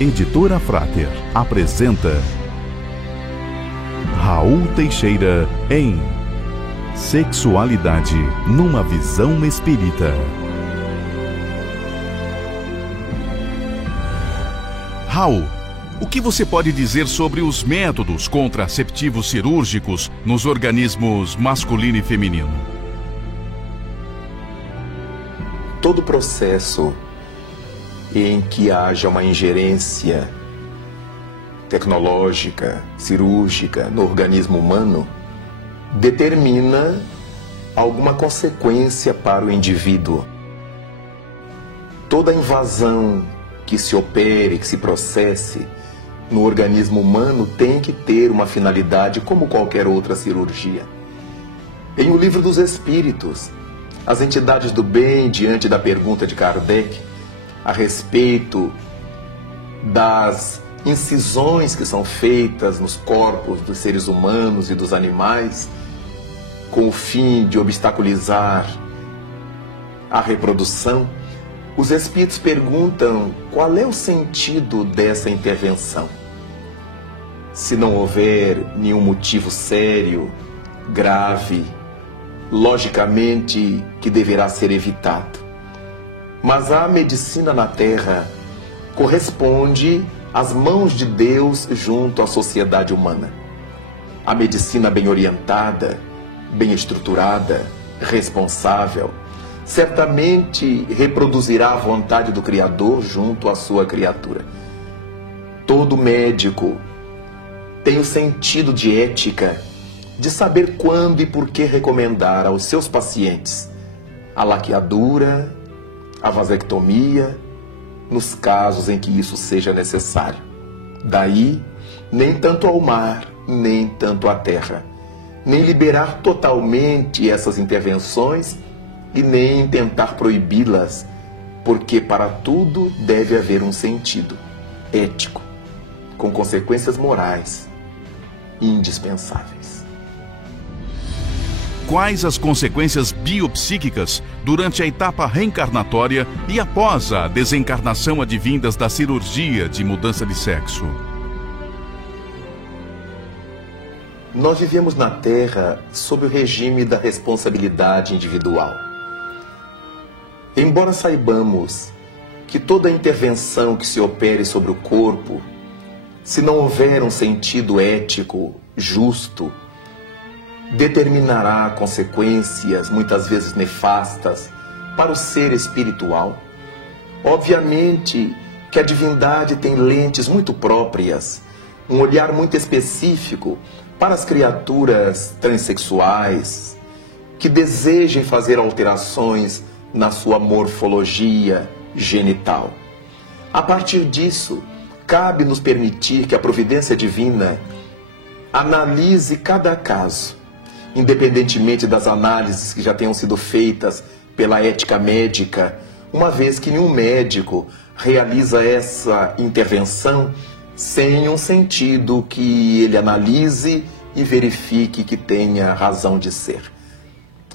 Editora Frater apresenta Raul Teixeira em Sexualidade numa Visão Espírita. Raul, o que você pode dizer sobre os métodos contraceptivos cirúrgicos nos organismos masculino e feminino? Todo processo em que haja uma ingerência tecnológica, cirúrgica no organismo humano determina alguma consequência para o indivíduo. Toda invasão que se opere, que se processe no organismo humano tem que ter uma finalidade como qualquer outra cirurgia. Em O Livro dos Espíritos, as entidades do bem, diante da pergunta de Kardec a respeito das incisões que são feitas nos corpos dos seres humanos e dos animais, com o fim de obstaculizar a reprodução, os espíritos perguntam qual é o sentido dessa intervenção. Se não houver nenhum motivo sério, grave, logicamente que deverá ser evitado. Mas a medicina na Terra corresponde às mãos de Deus junto à sociedade humana. A medicina bem orientada, bem estruturada, responsável, certamente reproduzirá a vontade do Criador junto à sua criatura. Todo médico tem o sentido de ética, de saber quando e por que recomendar aos seus pacientes a laqueadura, a vasectomia, nos casos em que isso seja necessário. Daí, nem tanto ao mar, nem tanto à terra, nem liberar totalmente essas intervenções e nem tentar proibi-las, porque para tudo deve haver um sentido ético, com consequências morais indispensáveis. Quais as consequências biopsíquicas durante a etapa reencarnatória e após a desencarnação advindas da cirurgia de mudança de sexo? Nós vivemos na Terra sob o regime da responsabilidade individual. Embora saibamos que toda intervenção que se opere sobre o corpo, se não houver um sentido ético, justo, determinará consequências muitas vezes nefastas para o ser espiritual. Obviamente que a divindade tem lentes muito próprias, um olhar muito específico para as criaturas transexuais que desejem fazer alterações na sua morfologia genital. A partir disso, cabe nos permitir que a providência divina analise cada caso, independentemente das análises que já tenham sido feitas pela ética médica, uma vez que nenhum médico realiza essa intervenção sem um sentido que ele analise e verifique que tenha razão de ser.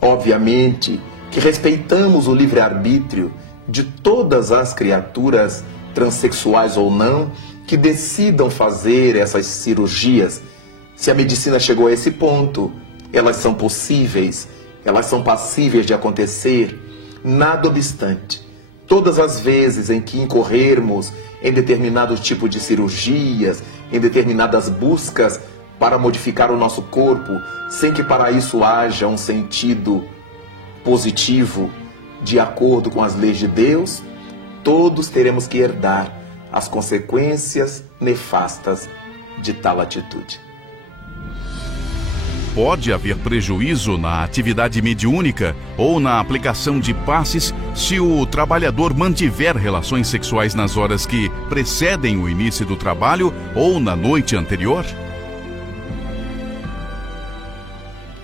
Obviamente que respeitamos o livre-arbítrio de todas as criaturas, transexuais ou não, que decidam fazer essas cirurgias. Se a medicina chegou a esse ponto, elas são possíveis, elas são passíveis de acontecer. Nada obstante, todas as vezes em que incorrermos em determinado tipo de cirurgias, em determinadas buscas para modificar o nosso corpo, sem que para isso haja um sentido positivo, de acordo com as leis de Deus, todos teremos que herdar as consequências nefastas de tal atitude. Pode haver prejuízo na atividade mediúnica ou na aplicação de passes se o trabalhador mantiver relações sexuais nas horas que precedem o início do trabalho ou na noite anterior?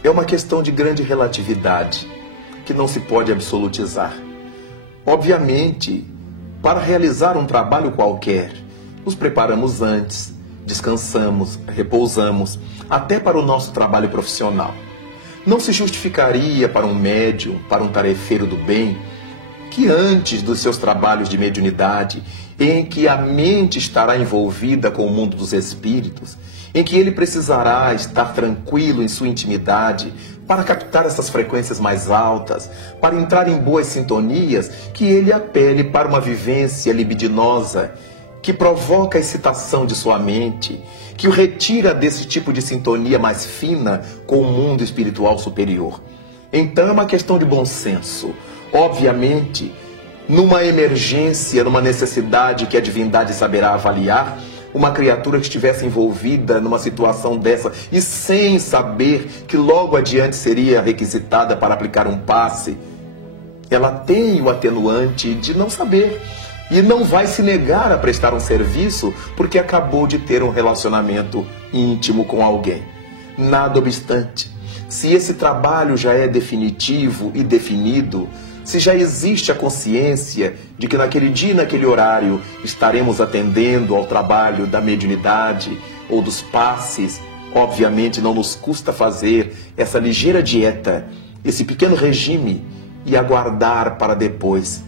É uma questão de grande relatividade, que não se pode absolutizar. Obviamente, para realizar um trabalho qualquer, nos preparamos antes, descansamos, repousamos, até para o nosso trabalho profissional. Não se justificaria para um médium, para um tarefeiro do bem, que antes dos seus trabalhos de mediunidade, em que a mente estará envolvida com o mundo dos espíritos, em que ele precisará estar tranquilo em sua intimidade para captar essas frequências mais altas, para entrar em boas sintonias, que ele apele para uma vivência libidinosa, que provoca a excitação de sua mente, que o retira desse tipo de sintonia mais fina com o mundo espiritual superior. Então é uma questão de bom senso. Obviamente, numa emergência, numa necessidade que a divindade saberá avaliar, uma criatura que estivesse envolvida numa situação dessa e sem saber que logo adiante seria requisitada para aplicar um passe, ela tem o atenuante de não saber e não vai se negar a prestar um serviço porque acabou de ter um relacionamento íntimo com alguém. Nada obstante, se esse trabalho já é definitivo e definido, se já existe a consciência de que naquele dia e naquele horário estaremos atendendo ao trabalho da mediunidade ou dos passes, obviamente não nos custa fazer essa ligeira dieta, esse pequeno regime e aguardar para depois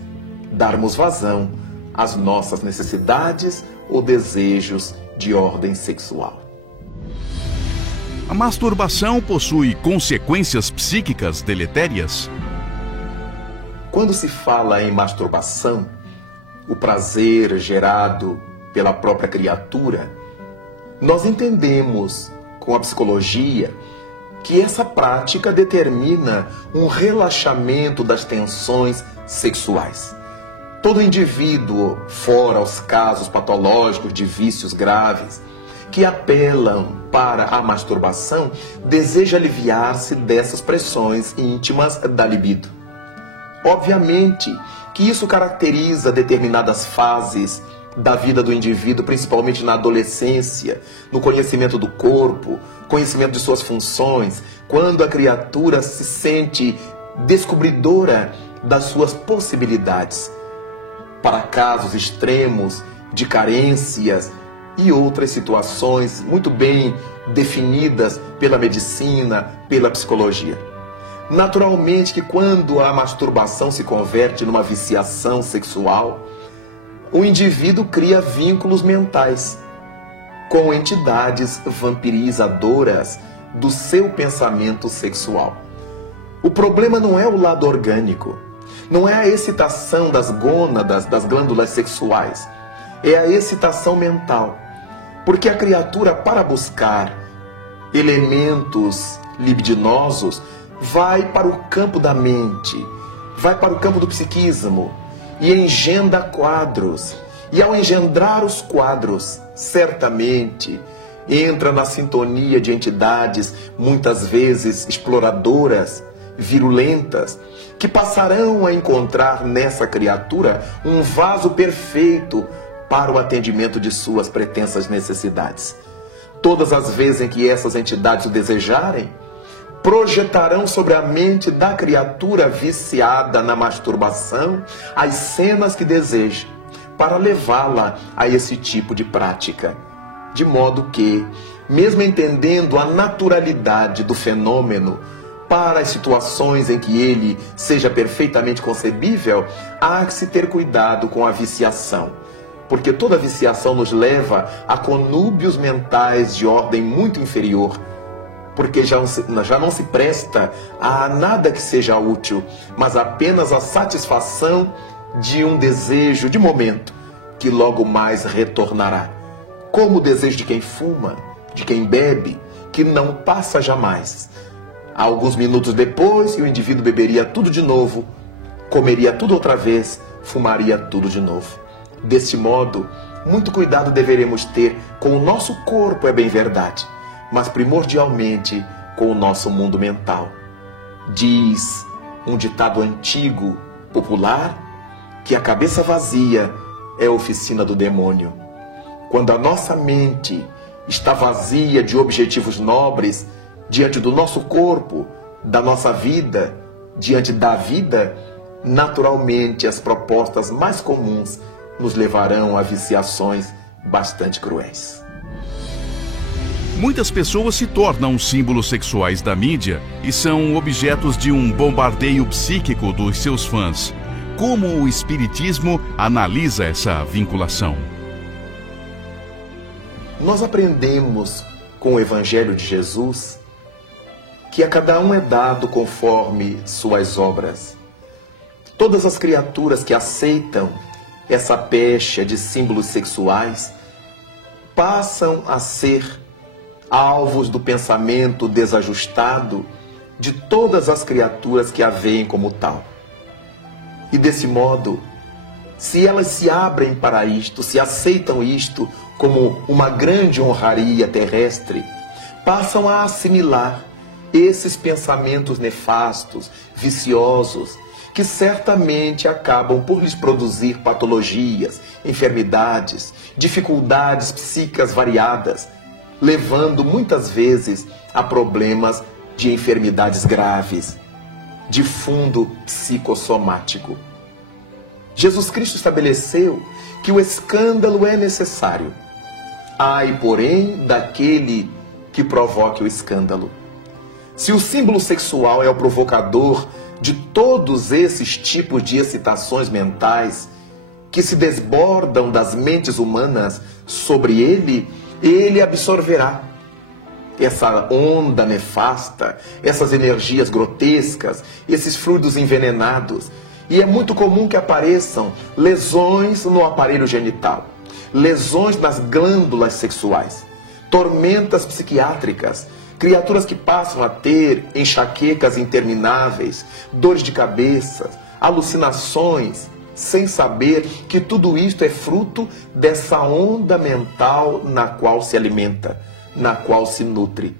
darmos vazão às nossas necessidades ou desejos de ordem sexual. A masturbação possui consequências psíquicas deletérias? Quando se fala em masturbação, o prazer gerado pela própria criatura, nós entendemos com a psicologia que essa prática determina um relaxamento das tensões sexuais. Todo indivíduo, fora os casos patológicos de vícios graves, que apelam para a masturbação, deseja aliviar-se dessas pressões íntimas da libido. Obviamente que isso caracteriza determinadas fases da vida do indivíduo, principalmente na adolescência, no conhecimento do corpo, conhecimento de suas funções, quando a criatura se sente descobridora das suas possibilidades. Para casos extremos de carências e outras situações muito bem definidas pela medicina, pela psicologia. Naturalmente que quando a masturbação se converte numa viciação sexual, o indivíduo cria vínculos mentais com entidades vampirizadoras do seu pensamento sexual. O problema não é o lado orgânico, não é a excitação das gônadas, das glândulas sexuais, é a excitação mental. Porque a criatura, para buscar elementos libidinosos, vai para o campo da mente, vai para o campo do psiquismo e engendra quadros. E ao engendrar os quadros, certamente entra na sintonia de entidades, muitas vezes exploradoras, virulentas, que passarão a encontrar nessa criatura um vaso perfeito para o atendimento de suas pretensas necessidades. Todas as vezes em que essas entidades o desejarem, projetarão sobre a mente da criatura viciada na masturbação as cenas que deseja, para levá-la a esse tipo de prática. De modo que, mesmo entendendo a naturalidade do fenômeno, para as situações em que ele seja perfeitamente concebível, há que se ter cuidado com a viciação. Porque toda viciação nos leva a conúbios mentais de ordem muito inferior, porque já não se presta a nada que seja útil, mas apenas a satisfação de um desejo de momento, que logo mais retornará. Como o desejo de quem fuma, de quem bebe, que não passa jamais. Alguns minutos depois, o indivíduo beberia tudo de novo, comeria tudo outra vez, fumaria tudo de novo. Deste modo, muito cuidado deveremos ter com o nosso corpo, é bem verdade, mas primordialmente com o nosso mundo mental. Diz um ditado antigo, popular, que a cabeça vazia é a oficina do demônio. Quando a nossa mente está vazia de objetivos nobres, diante do nosso corpo, da nossa vida, diante da vida, naturalmente as propostas mais comuns nos levarão a viciações bastante cruéis. Muitas pessoas se tornam símbolos sexuais da mídia e são objetos de um bombardeio psíquico dos seus fãs. Como o Espiritismo analisa essa vinculação? Nós aprendemos com o Evangelho de Jesus que a cada um é dado conforme suas obras. Todas as criaturas que aceitam essa pecha de símbolos sexuais passam a ser alvos do pensamento desajustado de todas as criaturas que a veem como tal. E desse modo, se elas se abrem para isto, se aceitam isto como uma grande honraria terrestre, passam a assimilar esses pensamentos nefastos, viciosos, que certamente acabam por lhes produzir patologias, enfermidades, dificuldades psíquicas variadas, levando muitas vezes a problemas de enfermidades graves, de fundo psicossomático. Jesus Cristo estabeleceu que o escândalo é necessário. Ai, porém, daquele que provoque o escândalo. Se o símbolo sexual é o provocador de todos esses tipos de excitações mentais que se desbordam das mentes humanas sobre ele, ele absorverá essa onda nefasta, essas energias grotescas, esses fluidos envenenados. E é muito comum que apareçam lesões no aparelho genital, lesões nas glândulas sexuais, tormentas psiquiátricas, criaturas que passam a ter enxaquecas intermináveis, dores de cabeça, alucinações, sem saber que tudo isto é fruto dessa onda mental na qual se alimenta, na qual se nutre.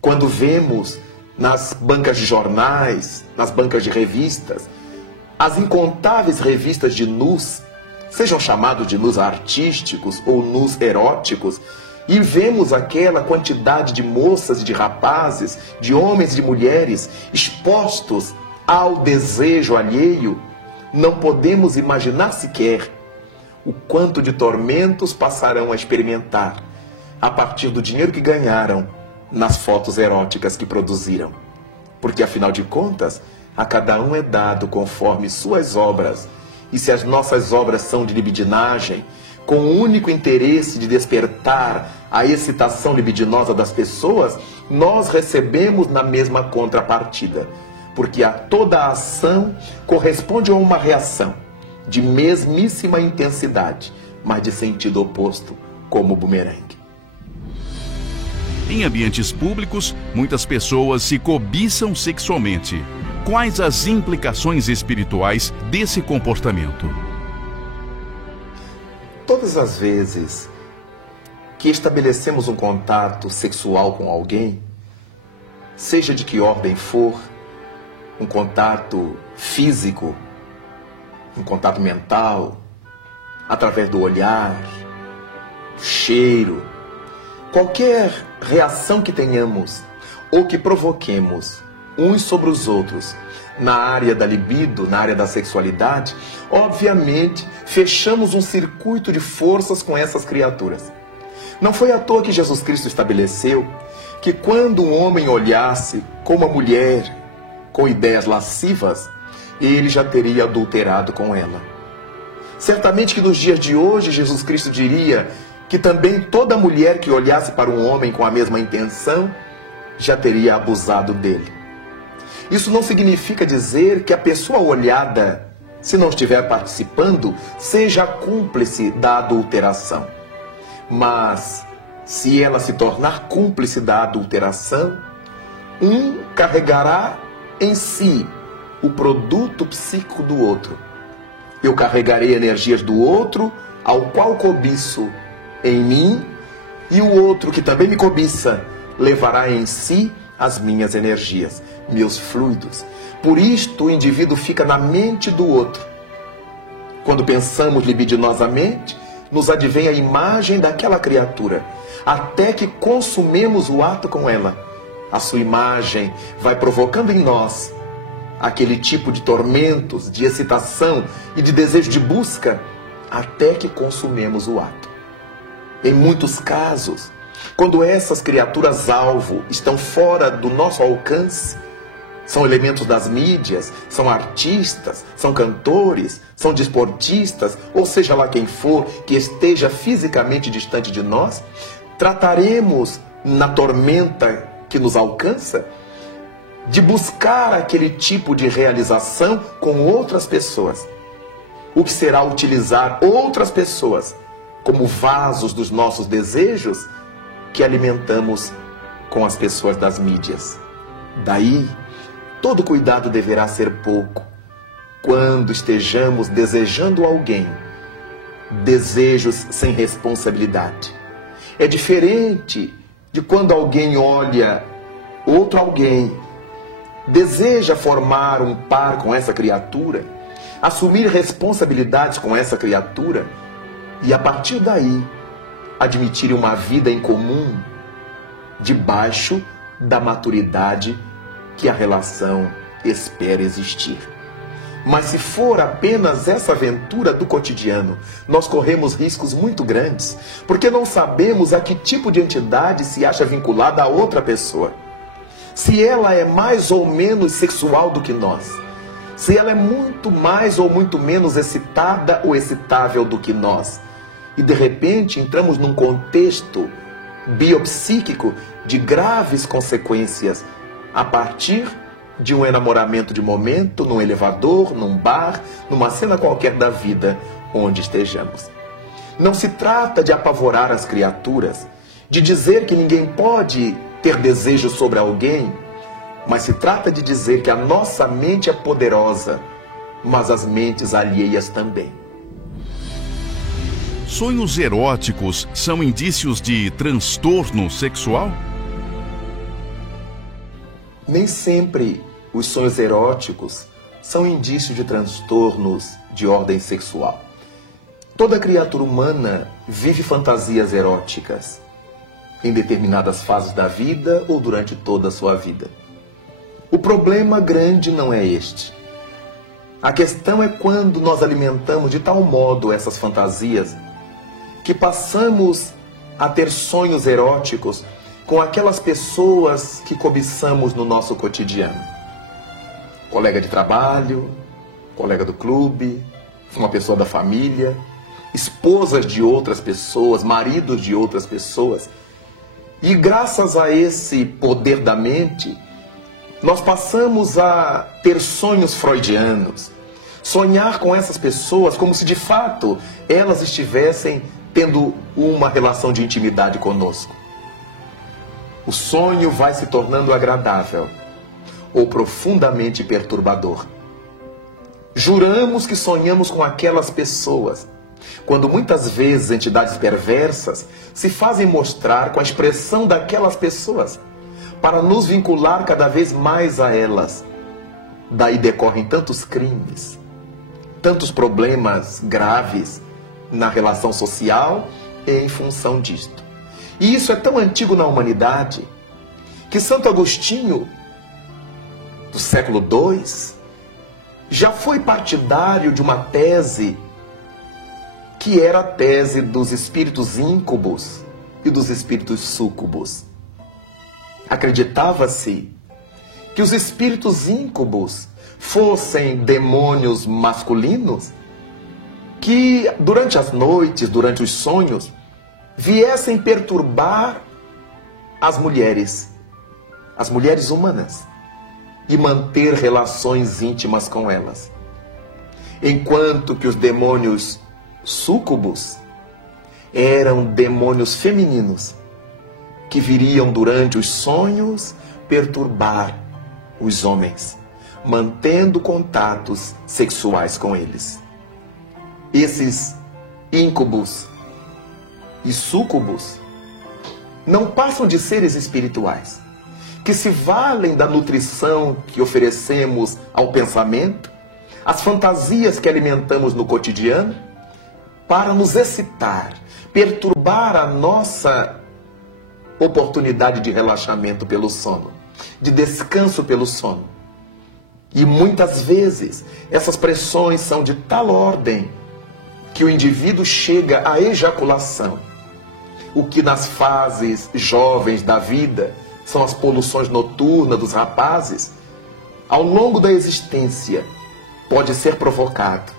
Quando vemos nas bancas de jornais, nas bancas de revistas, as incontáveis revistas de nus, sejam chamados de nus artísticos ou nus eróticos, e vemos aquela quantidade de moças e de rapazes, de homens e de mulheres expostos ao desejo alheio, não podemos imaginar sequer o quanto de tormentos passarão a experimentar a partir do dinheiro que ganharam nas fotos eróticas que produziram. Porque, afinal de contas, a cada um é dado conforme suas obras. E se as nossas obras são de libidinagem, com o único interesse de despertar a excitação libidinosa das pessoas, nós recebemos na mesma contrapartida. Porque a toda a ação corresponde a uma reação de mesmíssima intensidade, mas de sentido oposto, como o bumerangue. Em ambientes públicos, muitas pessoas se cobiçam sexualmente. Quais as implicações espirituais desse comportamento? Todas as vezes que estabelecemos um contato sexual com alguém, seja de que ordem for, um contato físico, um contato mental, através do olhar, cheiro, qualquer reação que tenhamos ou que provoquemos uns sobre os outros na área da libido, na área da sexualidade, obviamente fechamos um circuito de forças com essas criaturas. Não foi à toa que Jesus Cristo estabeleceu que quando um homem olhasse com uma mulher com ideias lascivas, ele já teria adulterado com ela. Certamente que nos dias de hoje Jesus Cristo diria que também toda mulher que olhasse para um homem com a mesma intenção já teria abusado dele. Isso não significa dizer que a pessoa olhada, se não estiver participando, seja cúmplice da adulteração. Mas, se ela se tornar cúmplice da adulteração, um carregará em si o produto psíquico do outro. Eu carregarei energias do outro, ao qual cobiço em mim, e o outro que também me cobiça levará em si as minhas energias, meus fluidos. Por isto o indivíduo fica na mente do outro. Quando pensamos libidinosamente, nos advém a imagem daquela criatura, até que consumemos o ato com ela. A sua imagem vai provocando em nós aquele tipo de tormentos, de excitação e de desejo de busca, até que consumemos o ato. Em muitos casos, quando essas criaturas-alvo estão fora do nosso alcance, São elementos das mídias, são artistas, são cantores, são desportistas, ou seja lá quem for que esteja fisicamente distante de nós, trataremos na tormenta que nos alcança de buscar aquele tipo de realização com outras pessoas. O que será utilizar outras pessoas como vasos dos nossos desejos que alimentamos com as pessoas das mídias. Daí, todo cuidado deverá ser pouco quando estejamos desejando alguém, desejos sem responsabilidade. É diferente de quando alguém olha outro alguém, deseja formar um par com essa criatura, assumir responsabilidades com essa criatura e a partir daí admitir uma vida em comum debaixo da maturidade que a relação espera existir. Mas se for apenas essa aventura do cotidiano, nós corremos riscos muito grandes, porque não sabemos a que tipo de entidade se acha vinculada a outra pessoa. Se ela é mais ou menos sexual do que nós, se ela é muito mais ou muito menos excitada ou excitável do que nós, e de repente entramos num contexto biopsíquico de graves consequências a partir de um enamoramento de momento, num elevador, num bar, numa cena qualquer da vida onde estejamos. Não se trata de apavorar as criaturas, de dizer que ninguém pode ter desejo sobre alguém, mas se trata de dizer que a nossa mente é poderosa, mas as mentes alheias também. Sonhos eróticos são indícios de transtorno sexual? Nem sempre os sonhos eróticos são indícios de transtornos de ordem sexual. Toda criatura humana vive fantasias eróticas em determinadas fases da vida ou durante toda a sua vida. O problema grande não é este. A questão é quando nós alimentamos de tal modo essas fantasias que passamos a ter sonhos eróticos com aquelas pessoas que cobiçamos no nosso cotidiano. Colega de trabalho, colega do clube, uma pessoa da família, esposas de outras pessoas, maridos de outras pessoas. E graças a esse poder da mente, nós passamos a ter sonhos freudianos. Sonhar com essas pessoas como se de fato elas estivessem tendo uma relação de intimidade conosco. O sonho vai se tornando agradável ou profundamente perturbador. Juramos que sonhamos com aquelas pessoas, quando muitas vezes entidades perversas se fazem mostrar com a expressão daquelas pessoas, para nos vincular cada vez mais a elas. Daí decorrem tantos crimes, tantos problemas graves na relação social e em função disto. E isso é tão antigo na humanidade que Santo Agostinho, do século II, já foi partidário de uma tese que era a tese dos espíritos íncubos e dos espíritos súcubos. Acreditava-se que os espíritos íncubos fossem demônios masculinos que durante as noites, durante os sonhos, viessem perturbar as mulheres humanas, e manter relações íntimas com elas. Enquanto que os demônios súcubos eram demônios femininos que viriam durante os sonhos perturbar os homens, mantendo contatos sexuais com eles. Esses íncubos e súcubos não passam de seres espirituais, que se valem da nutrição que oferecemos ao pensamento, as fantasias que alimentamos no cotidiano, para nos excitar, perturbar a nossa oportunidade de relaxamento pelo sono, de descanso pelo sono. E muitas vezes essas pressões são de tal ordem que o indivíduo chega à ejaculação, o que nas fases jovens da vida são as poluições noturnas dos rapazes, ao longo da existência, pode ser provocado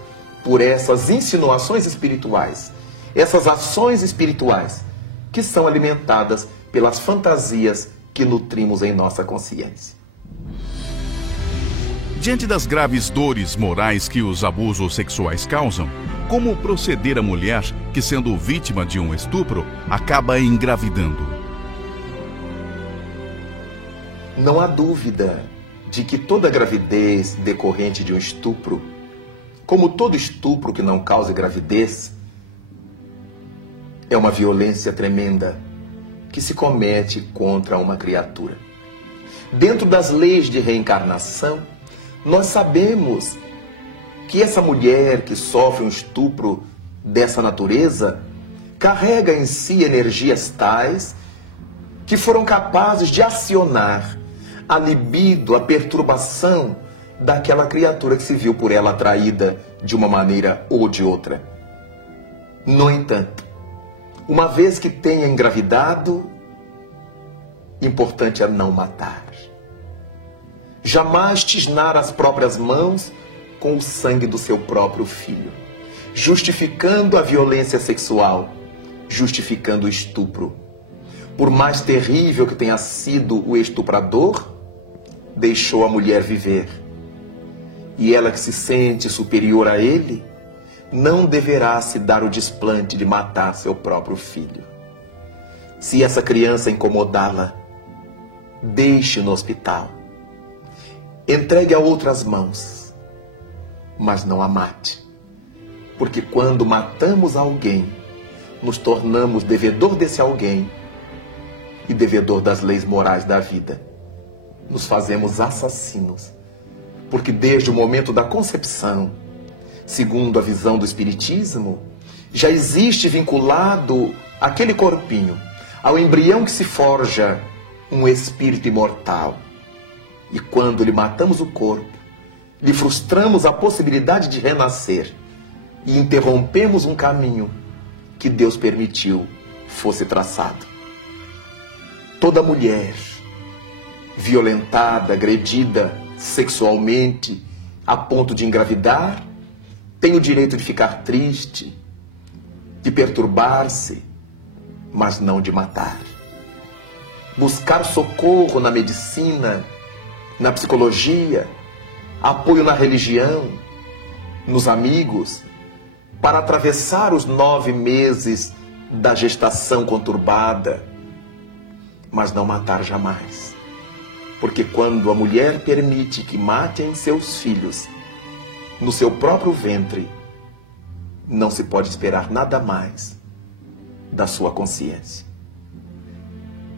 por essas insinuações espirituais, essas ações espirituais que são alimentadas pelas fantasias que nutrimos em nossa consciência. Diante das graves dores morais que os abusos sexuais causam, como proceder a mulher que, sendo vítima de um estupro, acaba engravidando? Não há dúvida de que toda gravidez decorrente de um estupro, como todo estupro que não cause gravidez, é uma violência tremenda que se comete contra uma criatura. Dentro das leis de reencarnação, nós sabemos que essa mulher que sofre um estupro dessa natureza carrega em si energias tais que foram capazes de acionar a libido, a perturbação daquela criatura que se viu por ela atraída de uma maneira ou de outra. No entanto, uma vez que tenha engravidado, importante é não matar. Jamais tisnar as próprias mãos com o sangue do seu próprio filho, justificando a violência sexual, justificando o estupro. Por mais terrível que tenha sido o estuprador, deixou a mulher viver. E ela que se sente superior a ele, não deverá se dar o desplante de matar seu próprio filho. Se essa criança incomodá-la, deixe no hospital. Entregue a outras mãos, mas não a mate. Porque quando matamos alguém, nos tornamos devedor desse alguém e devedor das leis morais da vida. Nos fazemos assassinos, porque desde o momento da concepção, segundo a visão do Espiritismo, já existe vinculado aquele corpinho ao embrião que se forja um espírito imortal. E quando lhe matamos o corpo, lhe frustramos a possibilidade de renascer e interrompemos um caminho que Deus permitiu fosse traçado. Toda mulher violentada, agredida sexualmente a ponto de engravidar, tem o direito de ficar triste, de perturbar-se, mas não de matar. Buscar socorro na medicina, na psicologia, apoio na religião, nos amigos, para atravessar os 9 meses da gestação conturbada, mas não matar jamais. Porque quando a mulher permite que matem seus filhos no seu próprio ventre, não se pode esperar nada mais da sua consciência.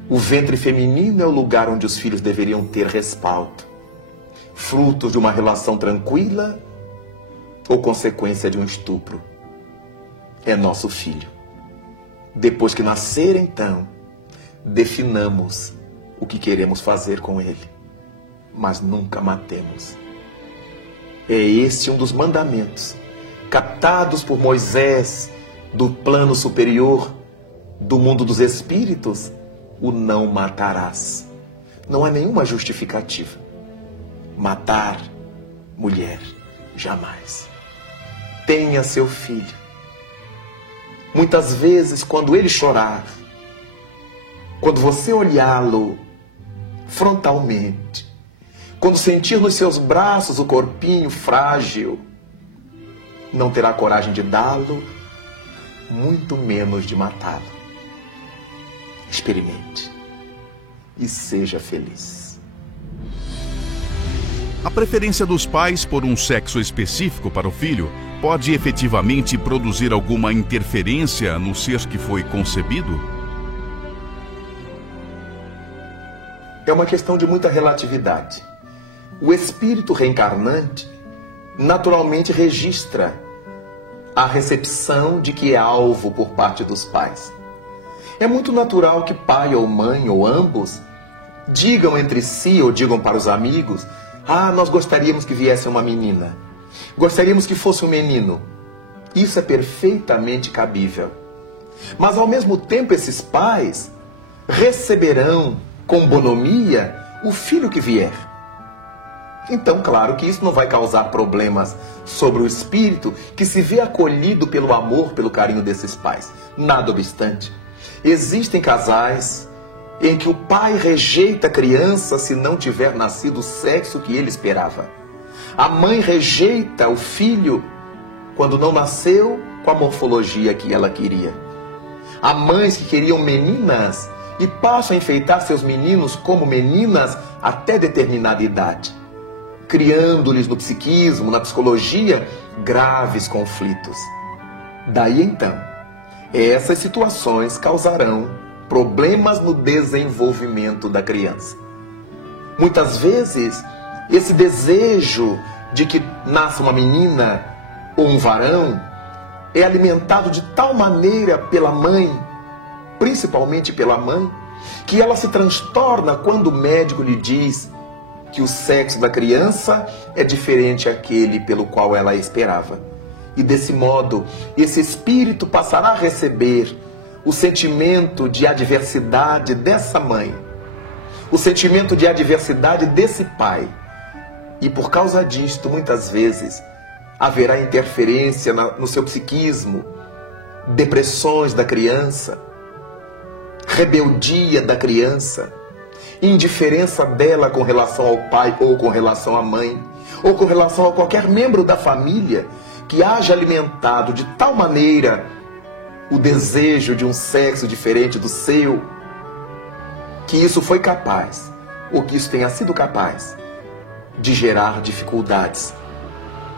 O ventre feminino é o lugar onde os filhos deveriam ter respaldo, frutos de uma relação tranquila ou consequência de um estupro. É nosso filho. Depois que nascer, então, definamos o que queremos fazer com ele, mas nunca matemos. É esse um dos mandamentos, captados por Moisés do plano superior do mundo dos espíritos, o não matarás. Não há nenhuma justificativa. Matar mulher, jamais. Tenha seu filho. Muitas vezes, quando ele chorar, quando você olhá-lo frontalmente, quando sentir nos seus braços o corpinho frágil, não terá coragem de dá-lo, muito menos de matá-lo. Experimente e seja feliz. A preferência dos pais por um sexo específico para o filho pode efetivamente produzir alguma interferência no ser que foi concebido? É uma questão de muita relatividade. O espírito reencarnante naturalmente registra a recepção de que é alvo por parte dos pais. É muito natural que pai ou mãe, ou ambos, digam entre si ou digam para os amigos: ah, nós gostaríamos que viesse uma menina. Gostaríamos que fosse um menino. Isso é perfeitamente cabível. Mas, ao mesmo tempo, esses pais receberão com bonomia o filho que vier. Então, claro que isso não vai causar problemas sobre o espírito que se vê acolhido pelo amor, pelo carinho desses pais. Nada obstante, existem casais em que o pai rejeita a criança se não tiver nascido o sexo que ele esperava. A mãe rejeita o filho quando não nasceu com a morfologia que ela queria. Há mães que queriam meninas e passam a enfeitar seus meninos como meninas até determinada idade, criando-lhes no psiquismo, na psicologia, graves conflitos. Daí então, essas situações causarão problemas no desenvolvimento da criança. Muitas vezes, esse desejo de que nasça uma menina ou um varão é alimentado de tal maneira pela mãe, principalmente pela mãe, que ela se transtorna quando o médico lhe diz que o sexo da criança é diferente àquele pelo qual ela esperava. E desse modo, esse espírito passará a receber o sentimento de adversidade dessa mãe, o sentimento de adversidade desse pai. E por causa disto, muitas vezes, haverá interferência no seu psiquismo, depressões da criança, rebeldia da criança, indiferença dela com relação ao pai ou com relação à mãe, ou com relação a qualquer membro da família que haja alimentado de tal maneira o desejo de um sexo diferente do seu, que isso foi capaz, ou que isso tenha sido capaz, de gerar dificuldades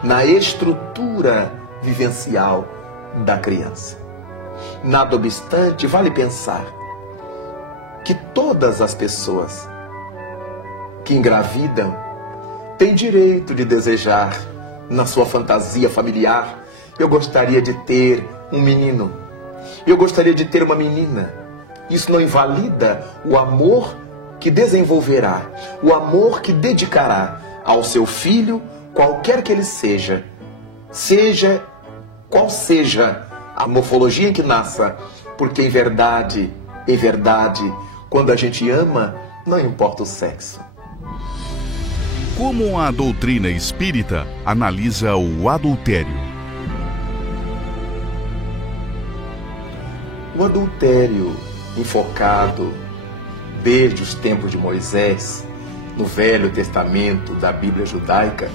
na estrutura vivencial da criança. Nada obstante, vale pensar que todas as pessoas que engravidam têm direito de desejar, na sua fantasia familiar, eu gostaria de ter um menino, eu gostaria de ter uma menina. Isso não invalida o amor que desenvolverá, o amor que dedicará ao seu filho, qualquer que ele seja qual seja a morfologia em que nasça, porque em verdade, quando a gente ama, não importa o sexo. Como a doutrina espírita analisa o adultério? O adultério, enfocado desde os tempos de Moisés, no Velho Testamento da Bíblia judaica,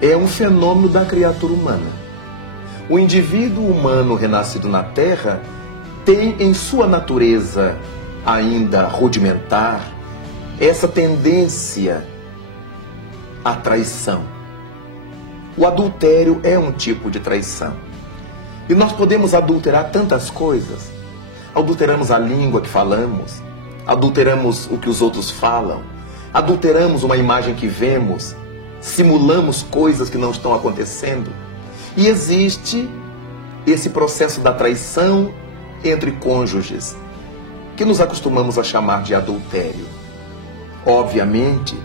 é um fenômeno da criatura humana. O indivíduo humano renascido na Terra tem em sua natureza ainda rudimentar essa tendência à traição. O adultério é um tipo de traição. E nós podemos adulterar tantas coisas. Adulteramos a língua que falamos, adulteramos o que os outros falam, adulteramos uma imagem que vemos, simulamos coisas que não estão acontecendo. E existe esse processo da traição entre cônjuges, que nos acostumamos a chamar de adultério. Obviamente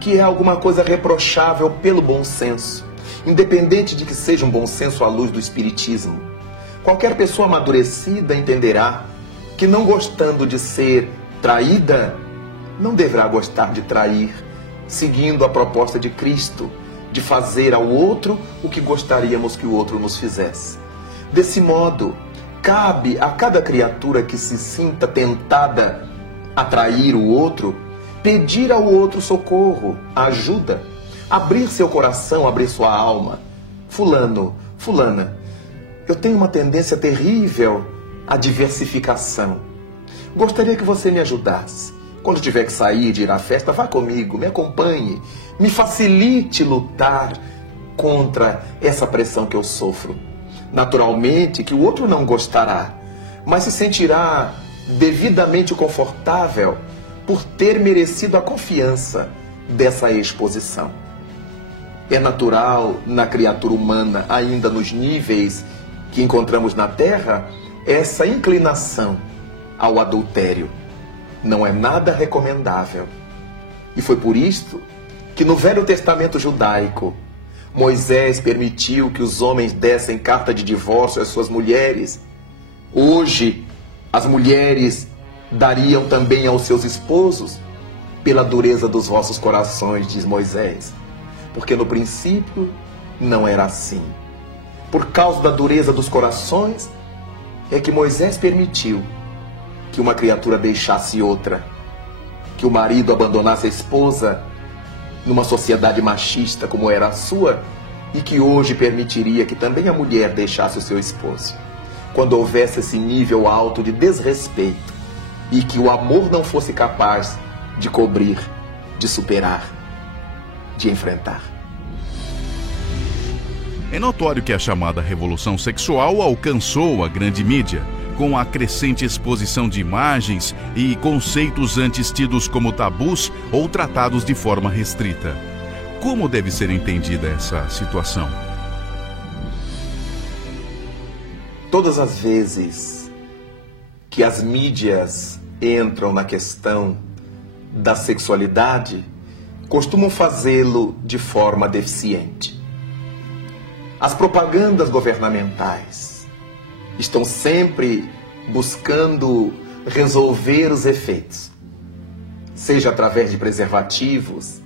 que é alguma coisa reprochável pelo bom senso, independente de que seja um bom senso à luz do espiritismo. Qualquer pessoa amadurecida entenderá que, não gostando de ser traída, não deverá gostar de trair, seguindo a proposta de Cristo, de fazer ao outro o que gostaríamos que o outro nos fizesse. Desse modo, cabe a cada criatura que se sinta tentada a trair o outro, pedir ao outro socorro, ajuda, abrir seu coração, abrir sua alma. Fulano, fulana, eu tenho uma tendência terrível à diversificação. Gostaria que você me ajudasse. Quando tiver que sair, de ir à festa, vá comigo, me acompanhe, me facilite lutar contra essa pressão que eu sofro. Naturalmente que o outro não gostará, mas se sentirá devidamente confortável por ter merecido a confiança dessa exposição. É natural na criatura humana, ainda nos níveis que encontramos na Terra, essa inclinação ao adultério. Não é nada recomendável. E foi por isto que no Velho Testamento judaico, Moisés permitiu que os homens dessem carta de divórcio às suas mulheres. Hoje, as mulheres dariam também aos seus esposos. pela dureza dos vossos corações, diz Moisés, porque no princípio não era assim. Por causa da dureza dos corações é que Moisés permitiu que uma criatura deixasse outra, que o marido abandonasse a esposa numa sociedade machista como era a sua, e que hoje permitiria que também a mulher deixasse o seu esposo, quando houvesse esse nível alto de desrespeito e que o amor não fosse capaz de cobrir, de superar, de enfrentar. É notório que a chamada revolução sexual alcançou a grande mídia, com a crescente exposição de imagens e conceitos antes tidos como tabus ou tratados de forma restrita. Como deve ser entendida essa situação? Todas as vezes que as mídias entram na questão da sexualidade, costumam fazê-lo de forma deficiente. As propagandas governamentais estão sempre buscando resolver os efeitos, seja através de preservativos,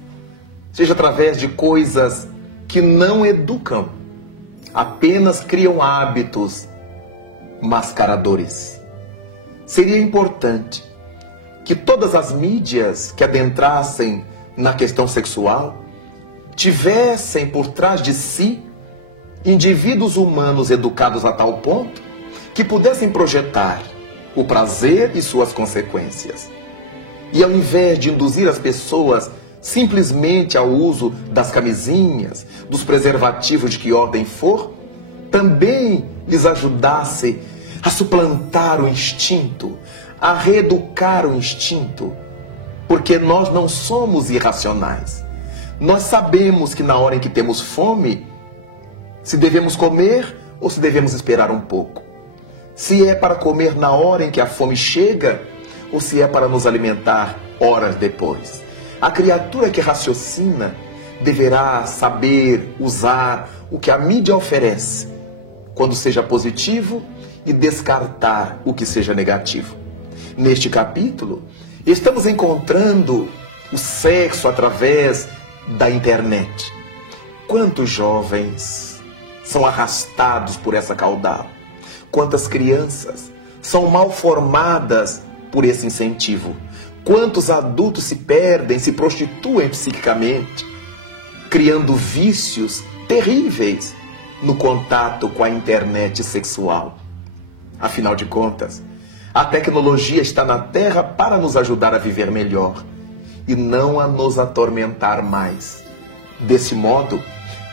seja através de coisas que não educam, apenas criam hábitos mascaradores. Seria importante que todas as mídias que adentrassem na questão sexual tivessem por trás de si indivíduos humanos educados a tal ponto que pudessem projetar o prazer e suas consequências. E ao invés de induzir as pessoas simplesmente ao uso das camisinhas, dos preservativos de que ordem for, também lhes ajudasse a suplantar o instinto, a reeducar o instinto, porque nós não somos irracionais. Nós sabemos que na hora em que temos fome, se devemos comer ou se devemos esperar um pouco. Se é para comer na hora em que a fome chega ou se é para nos alimentar horas depois. A criatura que raciocina deverá saber usar o que a mídia oferece, quando seja positivo, e descartar o que seja negativo. Neste capítulo, estamos encontrando o sexo através da internet. Quantos jovens são arrastados por essa caudal? Quantas crianças são mal formadas por esse incentivo? Quantos adultos se perdem, se prostituem psiquicamente, criando vícios terríveis no contato com a internet sexual? Afinal de contas, a tecnologia está na Terra para nos ajudar a viver melhor e não a nos atormentar mais. Desse modo,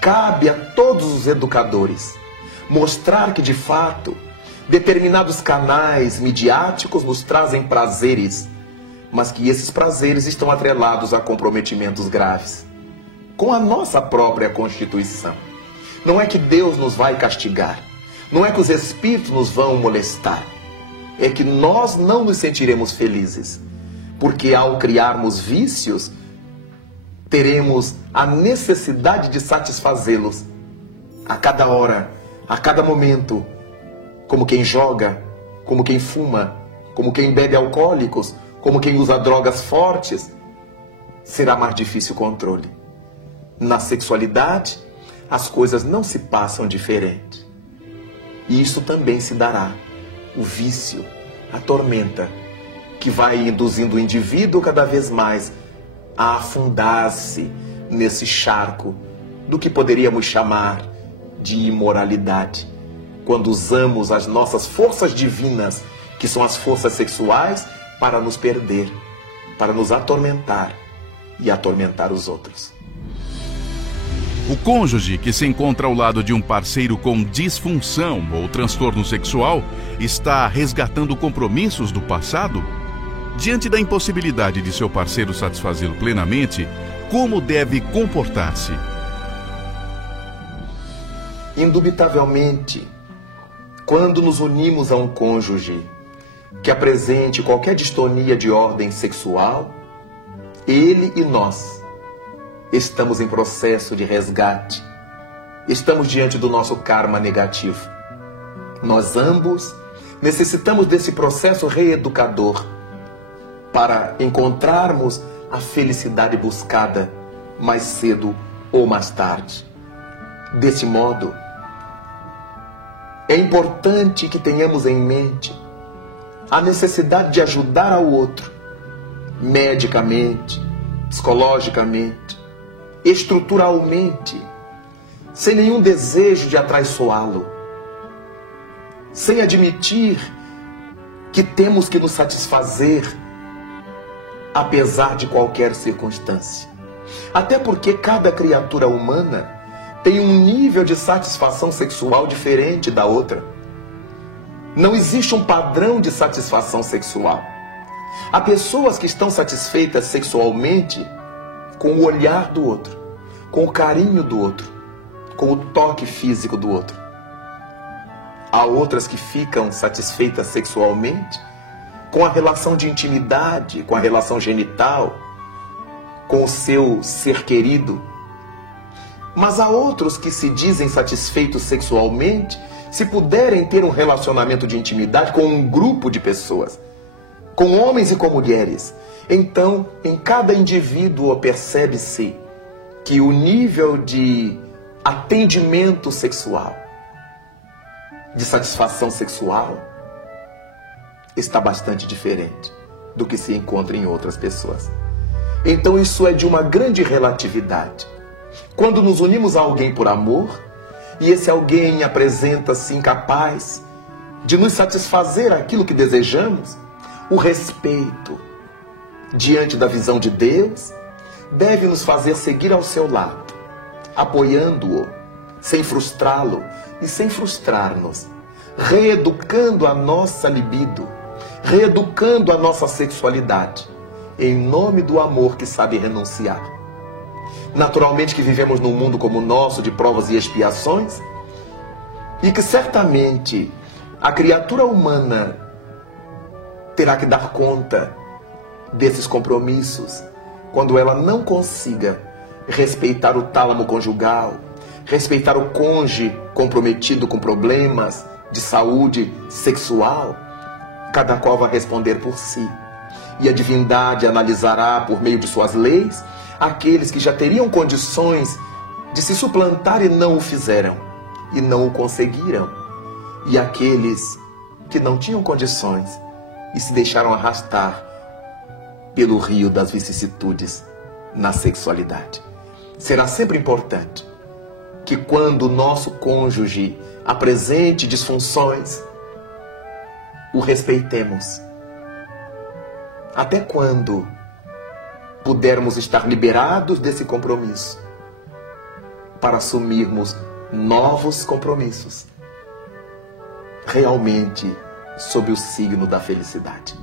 cabe a todos os educadores mostrar que, de fato, determinados canais midiáticos nos trazem prazeres, mas que esses prazeres estão atrelados a comprometimentos graves com a nossa própria Constituição. Não é que Deus nos vai castigar, não é que os espíritos nos vão molestar, é que nós não nos sentiremos felizes, porque ao criarmos vícios, teremos a necessidade de satisfazê-los a cada hora, a cada momento, como quem joga, como quem fuma, como quem bebe alcoólicos, como quem usa drogas fortes. Será mais difícil o controle. Na sexualidade, as coisas não se passam diferente. E isso também se dará. O vício, a tormenta, que vai induzindo o indivíduo cada vez mais a afundar-se nesse charco do que poderíamos chamar de imoralidade, quando usamos as nossas forças divinas, que são as forças sexuais, para nos perder, para nos atormentar e atormentar os outros. O cônjuge que se encontra ao lado de um parceiro com disfunção ou transtorno sexual está resgatando compromissos do passado? Diante da impossibilidade de seu parceiro satisfazê-lo plenamente, como deve comportar-se? Indubitavelmente, quando nos unimos a um cônjuge que apresente qualquer distonia de ordem sexual, ele e nós estamos em processo de resgate. Estamos diante do nosso karma negativo. Nós ambos necessitamos desse processo reeducador para encontrarmos a felicidade buscada mais cedo ou mais tarde. Desse modo, é importante que tenhamos em mente a necessidade de ajudar ao outro, medicamente, psicologicamente, estruturalmente, sem nenhum desejo de atraiçoá-lo, sem admitir que temos que nos satisfazer apesar de qualquer circunstância. Até porque cada criatura humana tem um nível de satisfação sexual diferente da outra. Não existe um padrão de satisfação sexual. Há pessoas que estão satisfeitas sexualmente com o olhar do outro, com o carinho do outro, com o toque físico do outro. Há outras que ficam satisfeitas sexualmente com a relação de intimidade, com a relação genital, com o seu ser querido. Mas há outros que se dizem satisfeitos sexualmente se puderem ter um relacionamento de intimidade com um grupo de pessoas, com homens e com mulheres. Então, em cada indivíduo percebe-se que o nível de atendimento sexual, de satisfação sexual, está bastante diferente do que se encontra em outras pessoas. Então isso é de uma grande relatividade. Quando nos unimos a alguém por amor, e esse alguém apresenta-se incapaz de nos satisfazer aquilo que desejamos, o respeito diante da visão de Deus deve nos fazer seguir ao seu lado, apoiando-o, sem frustrá-lo e sem frustrar-nos, reeducando a nossa libido, reeducando a nossa sexualidade, em nome do amor que sabe renunciar. Naturalmente que vivemos num mundo como o nosso, de provas e expiações, e que certamente a criatura humana terá que dar conta desses compromissos quando ela não consiga respeitar o tálamo conjugal, respeitar o cônjuge comprometido com problemas de saúde sexual. Cada qual vai responder por si, e a divindade analisará por meio de suas leis aqueles que já teriam condições de se suplantar e não o fizeram, e não o conseguiram, e aqueles que não tinham condições e se deixaram arrastar pelo rio das vicissitudes na sexualidade. Será sempre importante que quando o nosso cônjuge apresente disfunções, o respeitemos. Até quando pudermos estar liberados desse compromisso para assumirmos novos compromissos, realmente sob o signo da felicidade.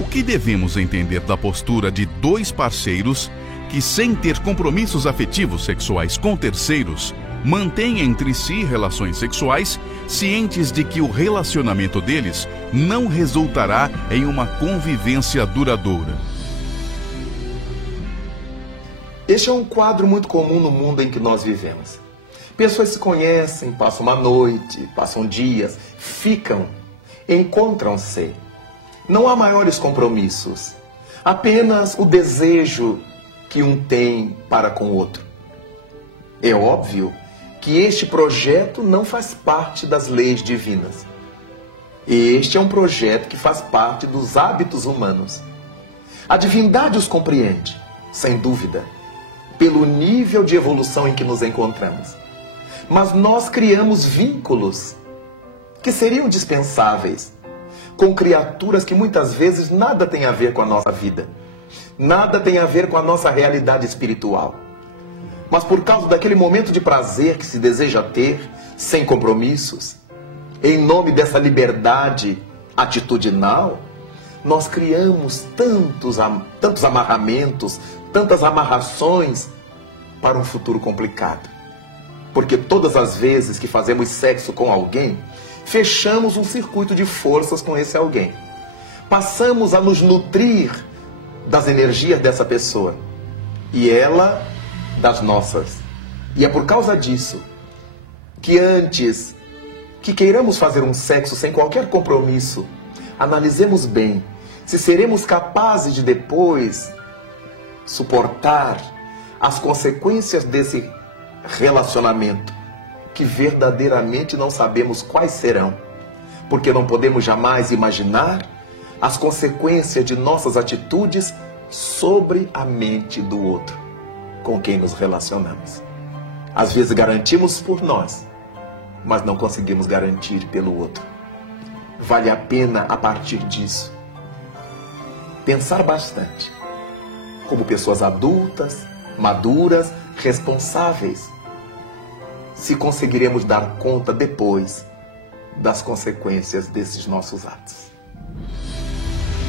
O que devemos entender da postura de dois parceiros que, sem ter compromissos afetivos sexuais com terceiros, mantêm entre si relações sexuais, cientes de que o relacionamento deles não resultará em uma convivência duradoura? Este é um quadro muito comum no mundo em que nós vivemos. Pessoas se conhecem, passam uma noite, passam dias, ficam, encontram-se. Não há maiores compromissos, apenas o desejo que um tem para com o outro. É óbvio que este projeto não faz parte das leis divinas. Este é um projeto que faz parte dos hábitos humanos. A divindade os compreende, sem dúvida, pelo nível de evolução em que nos encontramos. Mas nós criamos vínculos que seriam dispensáveis com criaturas que muitas vezes nada tem a ver com a nossa vida, nada tem a ver com a nossa realidade espiritual. Mas por causa daquele momento de prazer que se deseja ter, sem compromissos, em nome dessa liberdade atitudinal, nós criamos tantos amarramentos, tantas amarrações para um futuro complicado. Porque todas as vezes que fazemos sexo com alguém, fechamos um circuito de forças com esse alguém. Passamos a nos nutrir das energias dessa pessoa e ela das nossas. E é por causa disso que antes que queiramos fazer um sexo sem qualquer compromisso, analisemos bem se seremos capazes de depois suportar as consequências desse relacionamento, que verdadeiramente não sabemos quais serão, porque não podemos jamais imaginar as consequências de nossas atitudes sobre a mente do outro com quem nos relacionamos. Às vezes garantimos por nós, mas não conseguimos garantir pelo outro. Vale a pena, a partir disso, pensar bastante, como pessoas adultas, maduras, responsáveis, se conseguiremos dar conta depois das consequências desses nossos atos.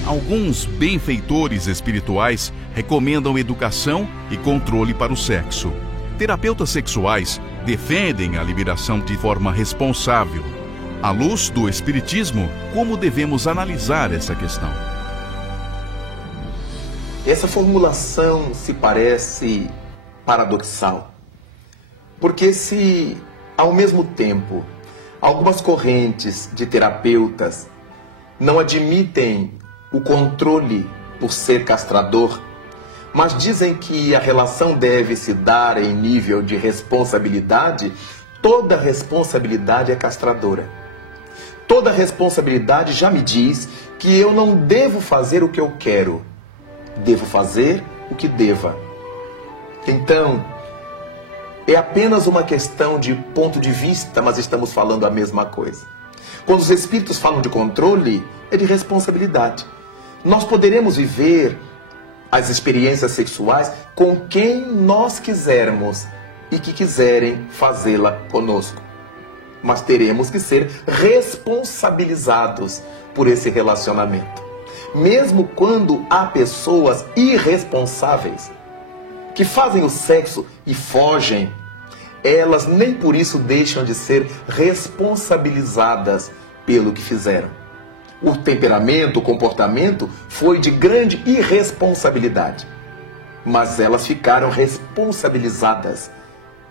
Alguns benfeitores espirituais recomendam educação e controle para o sexo. Terapeutas sexuais defendem a liberação de forma responsável. À luz do Espiritismo, como devemos analisar essa questão? Essa formulação se parece paradoxal, porque se, ao mesmo tempo, algumas correntes de terapeutas não admitem o controle por ser castrador, mas dizem que a relação deve se dar em nível de responsabilidade, toda responsabilidade é castradora. Toda responsabilidade já me diz que eu não devo fazer o que eu quero, devo fazer o que deva. Então, é apenas uma questão de ponto de vista, mas estamos falando a mesma coisa. Quando os espíritos falam de controle, é de responsabilidade. Nós poderemos viver as experiências sexuais com quem nós quisermos e que quiserem fazê-la conosco. Mas teremos que ser responsabilizados por esse relacionamento. Mesmo quando há pessoas irresponsáveis que fazem o sexo e fogem, elas nem por isso deixam de ser responsabilizadas pelo que fizeram. O temperamento, o comportamento foi de grande irresponsabilidade, mas elas ficaram responsabilizadas,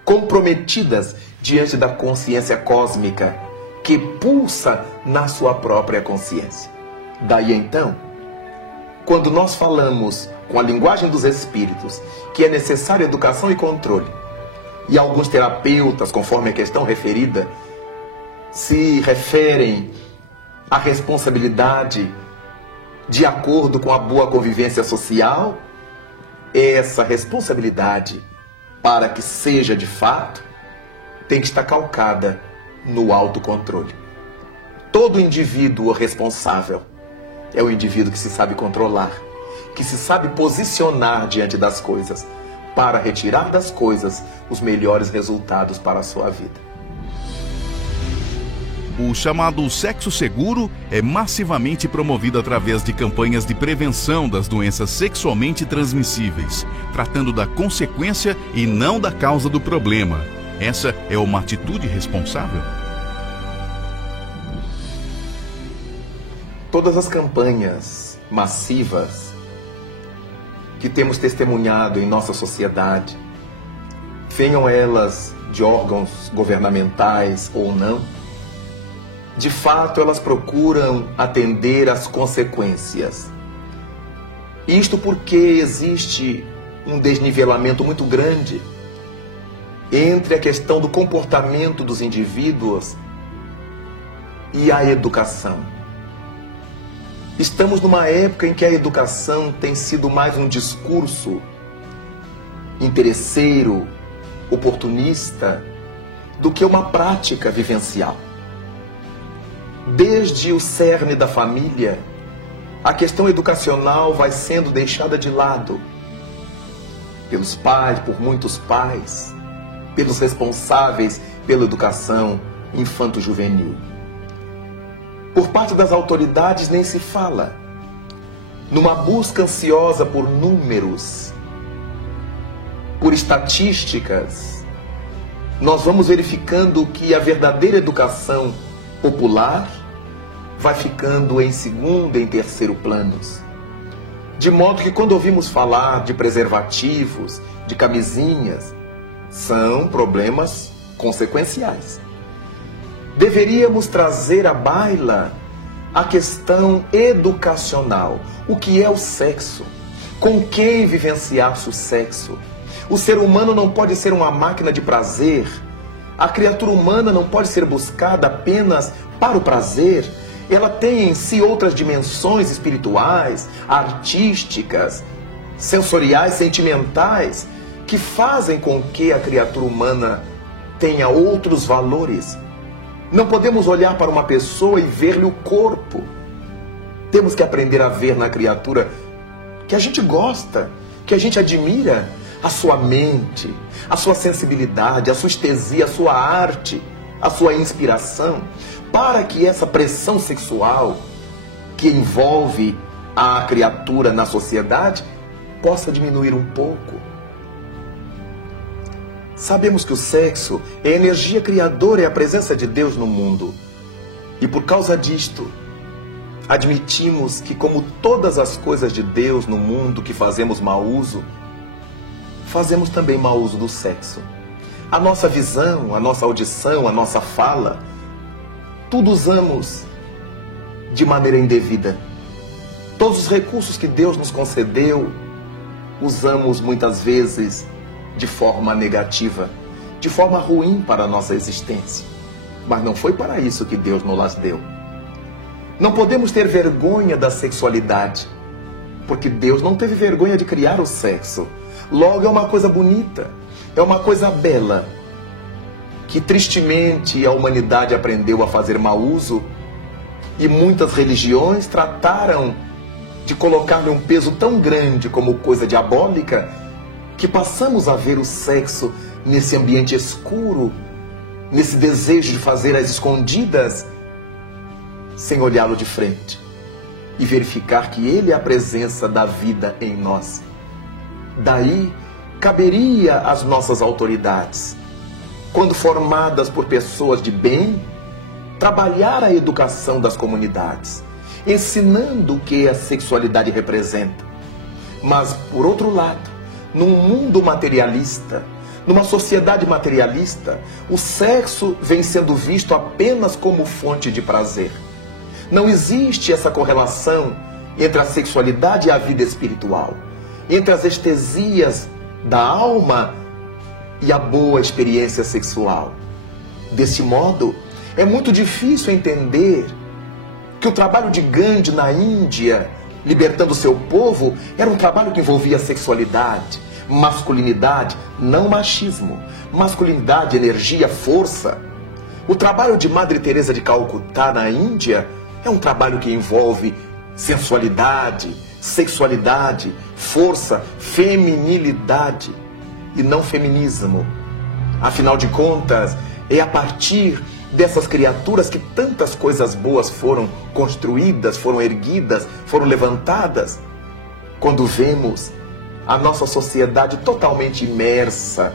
comprometidas diante da consciência cósmica que pulsa na sua própria consciência. Daí então, quando nós falamos com a linguagem dos espíritos que é necessário educação e controle, e alguns terapeutas, conforme a questão referida, se referem à responsabilidade de acordo com a boa convivência social, essa responsabilidade, para que seja de fato, tem que estar calcada no autocontrole. Todo indivíduo responsável é o indivíduo que se sabe controlar, que se sabe posicionar diante das coisas, para retirar das coisas os melhores resultados para a sua vida. O chamado sexo seguro é massivamente promovido através de campanhas de prevenção das doenças sexualmente transmissíveis, tratando da consequência e não da causa do problema. Essa é uma atitude responsável? Todas as campanhas massivas que temos testemunhado em nossa sociedade, venham elas de órgãos governamentais ou não, de fato elas procuram atender às consequências. Isto porque existe um desnivelamento muito grande entre a questão do comportamento dos indivíduos e a educação. Estamos numa época em que a educação tem sido mais um discurso interesseiro, oportunista, do que uma prática vivencial. Desde o cerne da família, a questão educacional vai sendo deixada de lado pelos pais, por muitos pais, pelos responsáveis pela educação infanto-juvenil. Por parte das autoridades nem se fala. Numa busca ansiosa por números, por estatísticas, nós vamos verificando que a verdadeira educação popular vai ficando em segundo e em terceiro planos. De modo que quando ouvimos falar de preservativos, de camisinhas, são problemas consequenciais. Deveríamos trazer à baila a questão educacional. O que é o sexo? Com quem vivenciar-se o sexo? O ser humano não pode ser uma máquina de prazer. A criatura humana não pode ser buscada apenas para o prazer. Ela tem em si outras dimensões espirituais, artísticas, sensoriais, sentimentais, que fazem com que a criatura humana tenha outros valores. Não podemos olhar para uma pessoa e ver-lhe o corpo. Temos que aprender a ver na criatura que a gente gosta, que a gente admira, a sua mente, a sua sensibilidade, a sua estesia, a sua arte, a sua inspiração, para que essa pressão sexual que envolve a criatura na sociedade possa diminuir um pouco. Sabemos que o sexo é a energia criadora, é a presença de Deus no mundo. E por causa disto, admitimos que, como todas as coisas de Deus no mundo que fazemos mau uso, fazemos também mau uso do sexo. A nossa visão, a nossa audição, a nossa fala, tudo usamos de maneira indevida. Todos os recursos que Deus nos concedeu, usamos muitas vezes de forma negativa, de forma ruim para a nossa existência. Mas não foi para isso que Deus nos las deu. Não podemos ter vergonha da sexualidade, porque Deus não teve vergonha de criar o sexo. Logo, é uma coisa bonita, é uma coisa bela, que tristemente a humanidade aprendeu a fazer mau uso, e muitas religiões trataram de colocar-lhe um peso tão grande como coisa diabólica, que passamos a ver o sexo nesse ambiente escuro, nesse desejo de fazer às escondidas, sem olhá-lo de frente e verificar que ele é a presença da vida em nós. Daí caberia às nossas autoridades, quando formadas por pessoas de bem, trabalhar a educação das comunidades, ensinando o que a sexualidade representa. Mas, por outro lado, num mundo materialista, numa sociedade materialista, o sexo vem sendo visto apenas como fonte de prazer. Não existe essa correlação entre a sexualidade e a vida espiritual, entre as estesias da alma e a boa experiência sexual. Desse modo, é muito difícil entender que o trabalho de Gandhi na Índia, libertando seu povo, era um trabalho que envolvia sexualidade, masculinidade, não machismo, masculinidade, energia, força. O trabalho de Madre Teresa de Calcutá na Índia é um trabalho que envolve sensualidade, sexualidade, força, feminilidade e não feminismo. Afinal de contas, é a partir dessas criaturas que tantas coisas boas foram construídas, foram erguidas, foram levantadas. Quando vemos a nossa sociedade totalmente imersa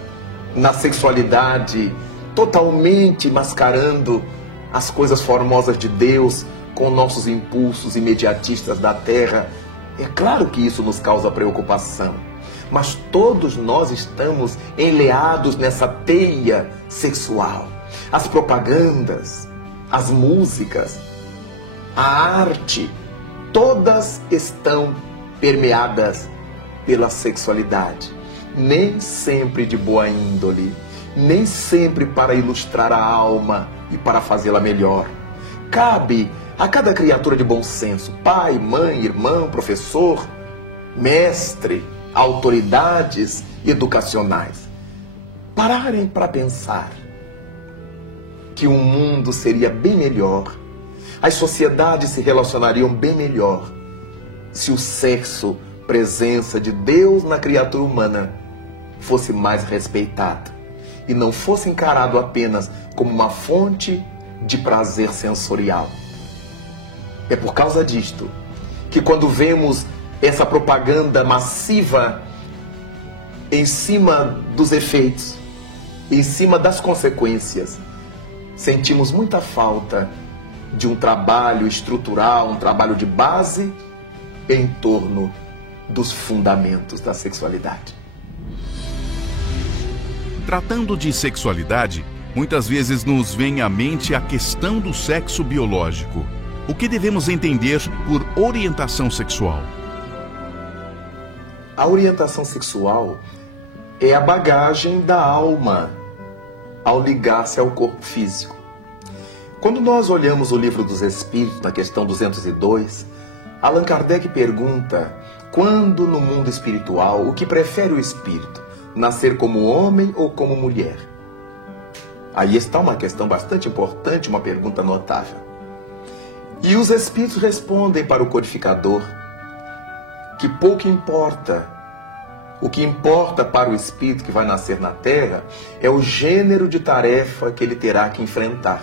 na sexualidade, totalmente mascarando as coisas formosas de Deus com nossos impulsos imediatistas da terra, é claro que isso nos causa preocupação. Mas todos nós estamos enleados nessa teia sexual. As propagandas, as músicas, a arte, todas estão permeadas pela sexualidade. Nem sempre de boa índole, nem sempre para ilustrar a alma e para fazê-la melhor. Cabe a cada criatura de bom senso, pai, mãe, irmão, professor, mestre, autoridades educacionais, pararem para pensar que o mundo seria bem melhor, as sociedades se relacionariam bem melhor, se o sexo, presença de Deus na criatura humana, fosse mais respeitado e não fosse encarado apenas como uma fonte de prazer sensorial. É por causa disto que, quando vemos essa propaganda massiva em cima dos efeitos, em cima das consequências, sentimos muita falta de um trabalho estrutural, um trabalho de base em torno dos fundamentos da sexualidade. Tratando de sexualidade, muitas vezes nos vem à mente a questão do sexo biológico. O que devemos entender por orientação sexual? A orientação sexual é a bagagem da alma ao ligar-se ao corpo físico. Quando nós olhamos o Livro dos Espíritos, na questão 202, Allan Kardec pergunta: quando no mundo espiritual, o que prefere o espírito? Nascer como homem ou como mulher? Aí está uma questão bastante importante, uma pergunta notável. E os espíritos respondem para o codificador que pouco importa. O que importa para o espírito que vai nascer na Terra é o gênero de tarefa que ele terá que enfrentar.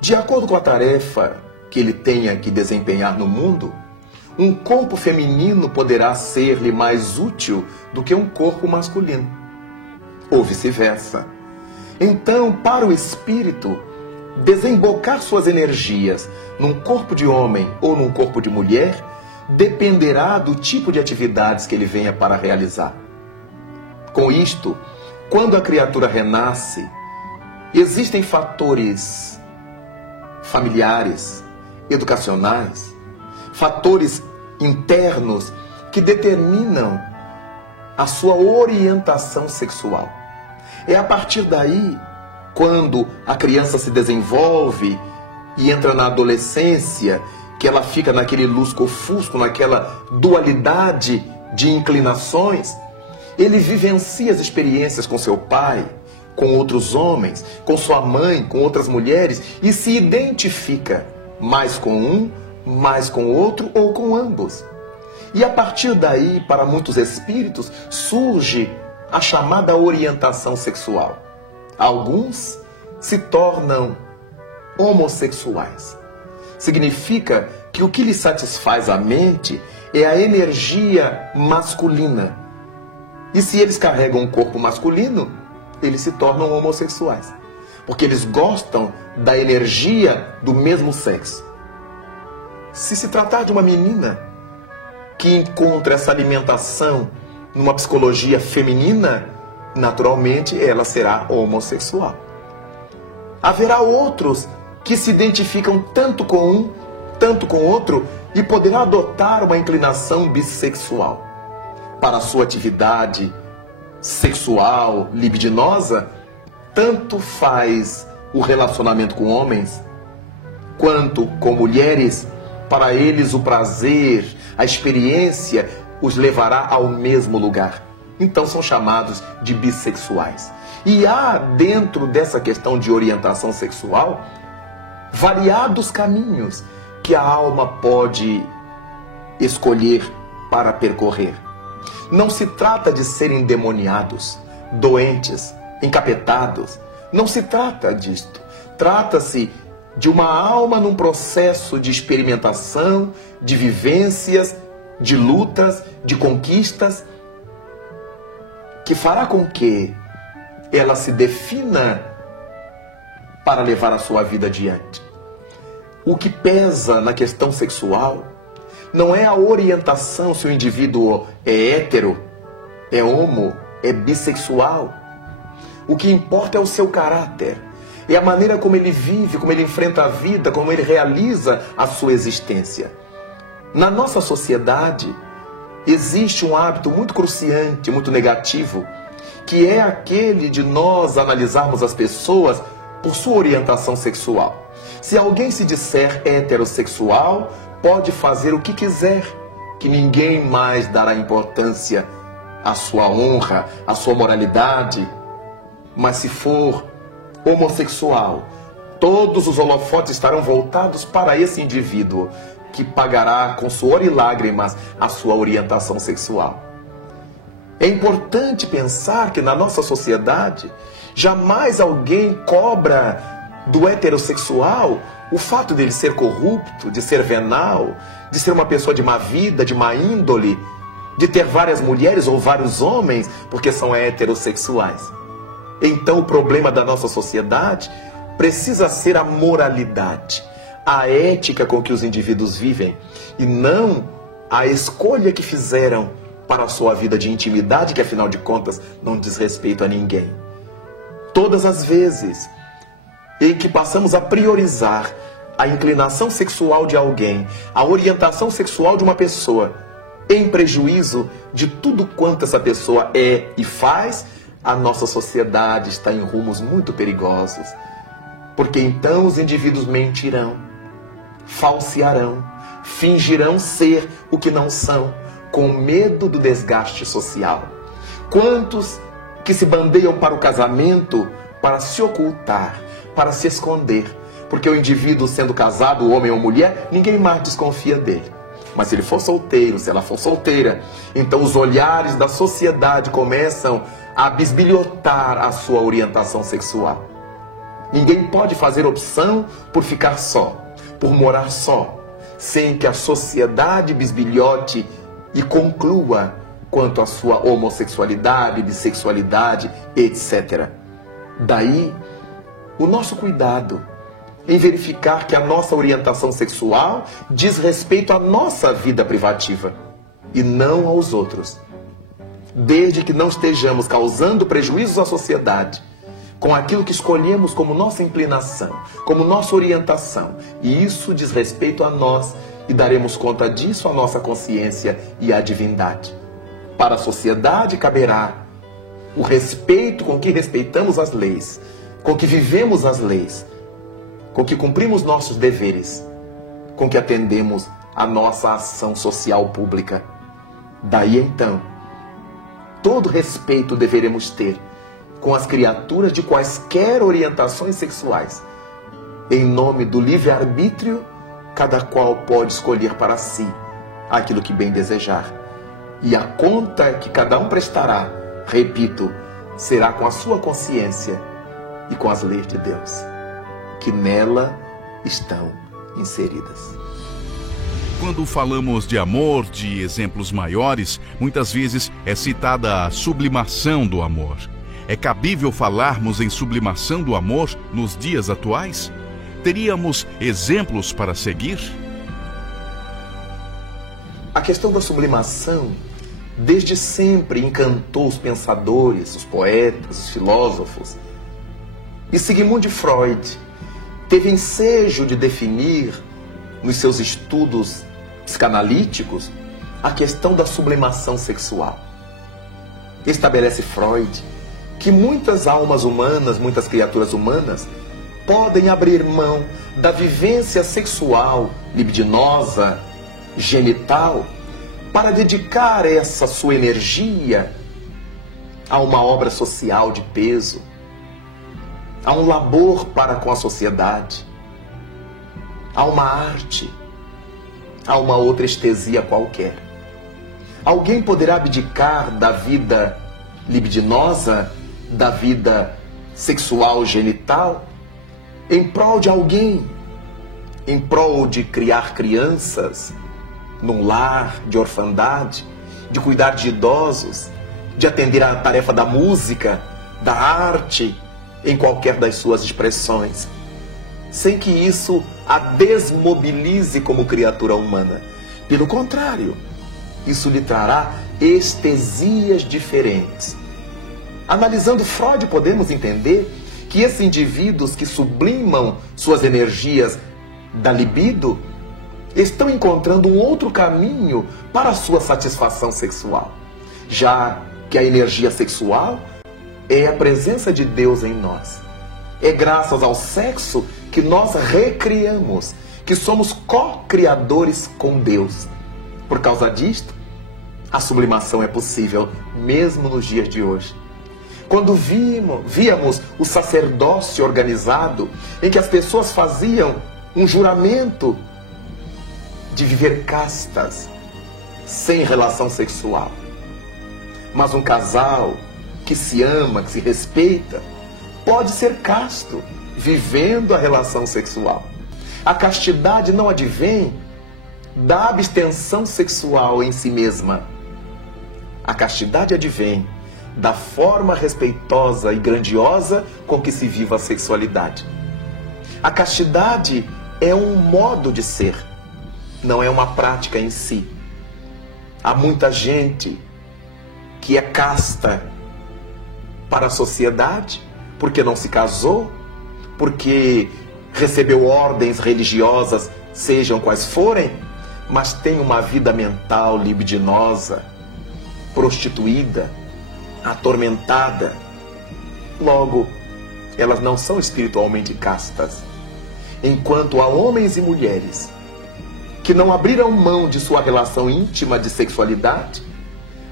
De acordo com a tarefa que ele tenha que desempenhar no mundo, um corpo feminino poderá ser-lhe mais útil do que um corpo masculino, ou vice-versa. Então, para o espírito, desembocar suas energias num corpo de homem ou num corpo de mulher dependerá do tipo de atividades que ele venha para realizar. Com isto, quando a criatura renasce, existem fatores familiares, educacionais, fatores internos que determinam a sua orientação sexual. É a partir daí, quando a criança se desenvolve e entra na adolescência, que ela fica naquele lusco-fusco, naquela dualidade de inclinações, ele vivencia as experiências com seu pai, com outros homens, com sua mãe, com outras mulheres, e se identifica mais com um, mais com outro ou com ambos. E a partir daí, para muitos espíritos, surge a chamada orientação sexual. Alguns se tornam homossexuais. Significa que o que lhe satisfaz a mente é a energia masculina. E se eles carregam um corpo masculino, eles se tornam homossexuais. Porque eles gostam da energia do mesmo sexo. Se tratar de uma menina que encontra essa alimentação numa psicologia feminina, naturalmente ela será homossexual. Haverá outros que se identificam tanto com um, tanto com outro e poderá adotar uma inclinação bissexual. Para a sua atividade sexual, libidinosa, tanto faz o relacionamento com homens quanto com mulheres. Para eles o prazer, a experiência os levará ao mesmo lugar. Então são chamados de bissexuais. E há dentro dessa questão de orientação sexual variados caminhos que a alma pode escolher para percorrer. Não se trata de serem endemoniados, doentes, encapetados. Não se trata disto. Trata-se de uma alma num processo de experimentação, de vivências, de lutas, de conquistas, que fará com que ela se defina para levar a sua vida adiante. O que pesa na questão sexual não é a orientação se o indivíduo é hétero, é homo, é bissexual. O que importa é o seu caráter. É a maneira como ele vive, como ele enfrenta a vida, como ele realiza a sua existência. Na nossa sociedade, existe um hábito muito cruciante, muito negativo, que é aquele de nós analisarmos as pessoas por sua orientação sexual. Se alguém se disser heterossexual, pode fazer o que quiser, que ninguém mais dará importância à sua honra, à sua moralidade. Mas se for homossexual, todos os holofotes estarão voltados para esse indivíduo, que pagará com suor e lágrimas a sua orientação sexual. É importante pensar que na nossa sociedade, jamais alguém cobra do heterossexual o fato dele ser corrupto, de ser venal, de ser uma pessoa de má vida, de má índole, de ter várias mulheres ou vários homens, porque são heterossexuais. Então o problema da nossa sociedade precisa ser a moralidade, a ética com que os indivíduos vivem, e não a escolha que fizeram para a sua vida de intimidade, que afinal de contas não diz respeito a ninguém. Todas as vezes em que passamos a priorizar a inclinação sexual de alguém, a orientação sexual de uma pessoa, em prejuízo de tudo quanto essa pessoa é e faz, a nossa sociedade está em rumos muito perigosos. Porque então os indivíduos mentirão, falsearão, fingirão ser o que não são, com medo do desgaste social. Quantos que se bandeiam para o casamento para se ocultar, para se esconder, porque o indivíduo sendo casado, homem ou mulher, ninguém mais desconfia dele. Mas se ele for solteiro, se ela for solteira, então os olhares da sociedade começam a bisbilhotar a sua orientação sexual. Ninguém pode fazer opção por ficar só, por morar só, sem que a sociedade bisbilhote e conclua quanto à sua homossexualidade, bissexualidade, etc. Daí, o nosso cuidado em verificar que a nossa orientação sexual diz respeito à nossa vida privativa e não aos outros. Desde que não estejamos causando prejuízos à sociedade com aquilo que escolhemos como nossa inclinação, como nossa orientação, e isso diz respeito a nós e daremos conta disso à nossa consciência e à divindade. Para a sociedade caberá o respeito com que respeitamos as leis, com que vivemos as leis, com que cumprimos nossos deveres, com que atendemos a nossa ação social pública. Daí então, todo respeito deveremos ter com as criaturas de quaisquer orientações sexuais. Em nome do livre-arbítrio, cada qual pode escolher para si aquilo que bem desejar. E a conta que cada um prestará, repito, será com a sua consciência e com as leis de Deus, que nela estão inseridas. Quando falamos de amor, de exemplos maiores, muitas vezes é citada a sublimação do amor. É cabível falarmos em sublimação do amor nos dias atuais? Teríamos exemplos para seguir? A questão da sublimação, desde sempre encantou os pensadores, os poetas, os filósofos. E Sigmund Freud teve ensejo de definir, nos seus estudos psicanalíticos, a questão da sublimação sexual. Estabelece Freud que muitas almas humanas, muitas criaturas humanas, podem abrir mão da vivência sexual, libidinosa, genital, para dedicar essa sua energia a uma obra social de peso, a um labor para com a sociedade, a uma arte, a uma outra estesia qualquer. Alguém poderá abdicar da vida libidinosa, da vida sexual genital, em prol de alguém, em prol de criar crianças num lar de orfandade, de cuidar de idosos, de atender à tarefa da música, da arte, em qualquer das suas expressões, sem que isso a desmobilize como criatura humana. Pelo contrário, isso lhe trará estesias diferentes. Analisando Freud, podemos entender que esses indivíduos que sublimam suas energias da libido estão encontrando um outro caminho para a sua satisfação sexual, já que a energia sexual é a presença de Deus em nós. É graças ao sexo que nós recriamos, que somos co-criadores com Deus. Por causa disto, a sublimação é possível mesmo nos dias de hoje. Quando víamos o sacerdócio organizado, em que as pessoas faziam um juramento de viver castas, sem relação sexual. Mas um casal que se ama, que se respeita, pode ser casto, vivendo a relação sexual. A castidade não advém da abstenção sexual em si mesma. A castidade advém da forma respeitosa e grandiosa com que se vive a sexualidade. A castidade é um modo de ser, não é uma prática em si. Há muita gente que é casta para a sociedade, porque não se casou, porque recebeu ordens religiosas, sejam quais forem, mas tem uma vida mental libidinosa, prostituída, atormentada. Logo, elas não são espiritualmente castas. Enquanto há homens e mulheres que não abriram mão de sua relação íntima de sexualidade,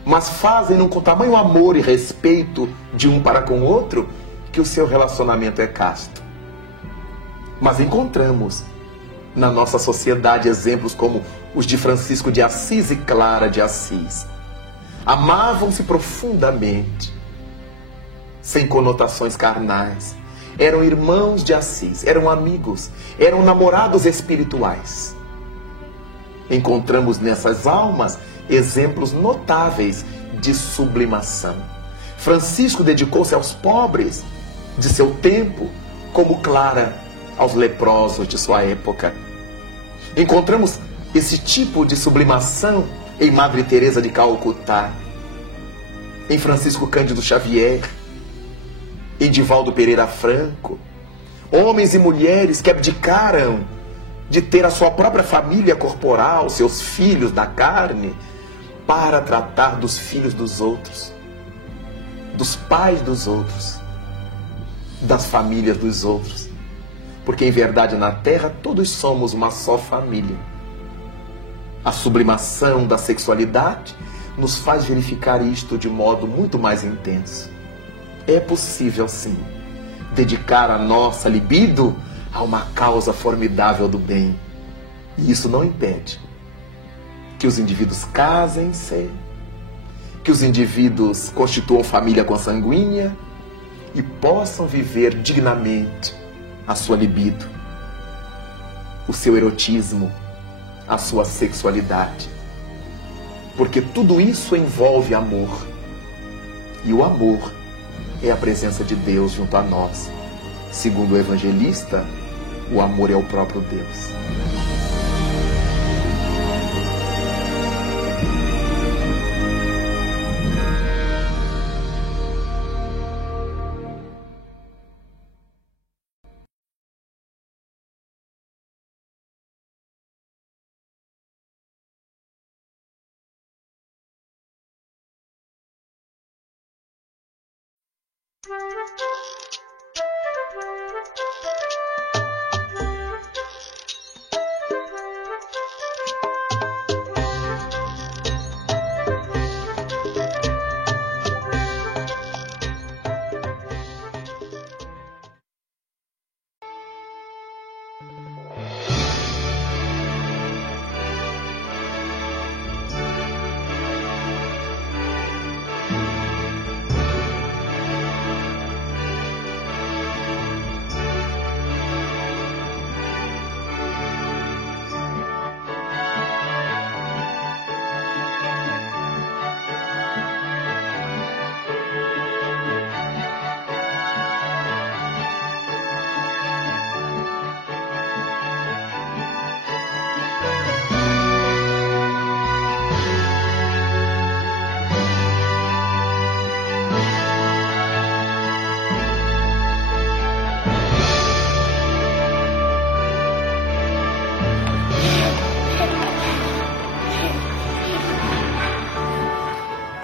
mas fazem-no com tamanho amor e respeito de um para com o outro, que o seu relacionamento é casto. Mas encontramos na nossa sociedade exemplos como os de Francisco de Assis e Clara de Assis. Amavam-se profundamente, sem conotações carnais. Eram irmãos de Assis, eram amigos, eram namorados espirituais. Encontramos nessas almas exemplos notáveis de sublimação. Francisco dedicou-se aos pobres de seu tempo, como Clara aos leprosos de sua época. Encontramos esse tipo de sublimação em Madre Teresa de Calcutá, em Francisco Cândido Xavier, em Divaldo Pereira Franco. Homens e mulheres que abdicaram de ter a sua própria família corporal, seus filhos da carne, para tratar dos filhos dos outros, dos pais dos outros, das famílias dos outros. Porque em verdade na Terra todos somos uma só família. A sublimação da sexualidade nos faz verificar isto de modo muito mais intenso. É possível sim dedicar a nossa libido a uma causa formidável do bem. E isso não impede que os indivíduos casem-se, que os indivíduos constituam família consanguínea e possam viver dignamente a sua libido, o seu erotismo, a sua sexualidade. Porque tudo isso envolve amor. E o amor é a presença de Deus junto a nós. Segundo o evangelista, o amor é o próprio Deus.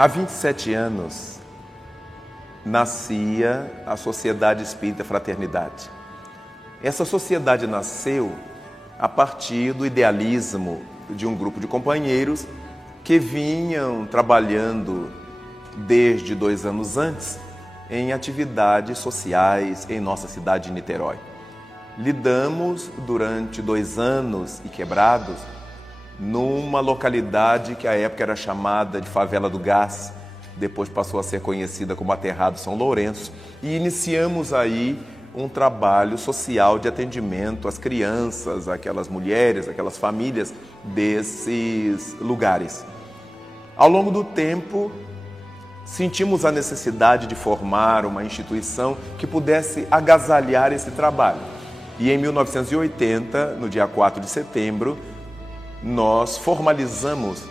Há 27 anos, nascia a Sociedade Espírita Fraternidade. Essa sociedade nasceu a partir do idealismo de um grupo de companheiros que vinham trabalhando desde 2 anos antes em atividades sociais em nossa cidade de Niterói. Lidamos durante 2 anos e quebrados numa localidade que à época era chamada de Favela do Gás, depois passou a ser conhecida como Aterrado São Lourenço, e iniciamos aí um trabalho social de atendimento às crianças, aquelas mulheres, aquelas famílias desses lugares. Ao longo do tempo, sentimos a necessidade de formar uma instituição que pudesse agasalhar esse trabalho. E em 1980, no dia 4 de setembro, nós formalizamos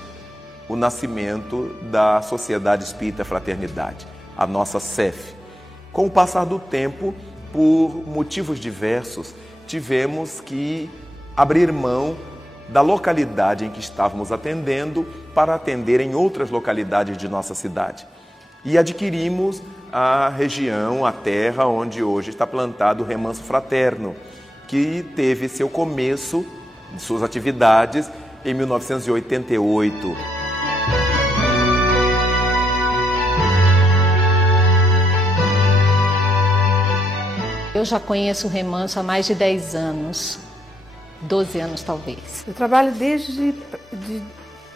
o nascimento da Sociedade Espírita Fraternidade, a nossa SEF. Com o passar do tempo, por motivos diversos, tivemos que abrir mão da localidade em que estávamos atendendo para atender em outras localidades de nossa cidade. E adquirimos a região, a terra onde hoje está plantado o Remanso Fraterno, que teve seu começo de suas atividades em 1988. Eu já conheço o Remanso há mais de 10 anos, 12 anos talvez. Eu trabalho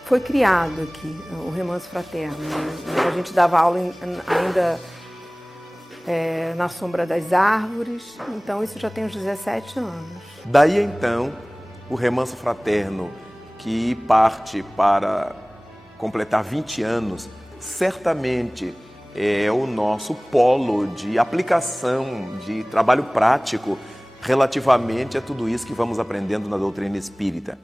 foi criado aqui o Remanso Fraterno, né? A gente dava aula ainda na sombra das árvores, então isso já tem uns 17 anos. Daí então, o Remanso Fraterno, que parte para completar 20 anos, certamente é o nosso polo de aplicação, de trabalho prático relativamente a tudo isso que vamos aprendendo na doutrina espírita.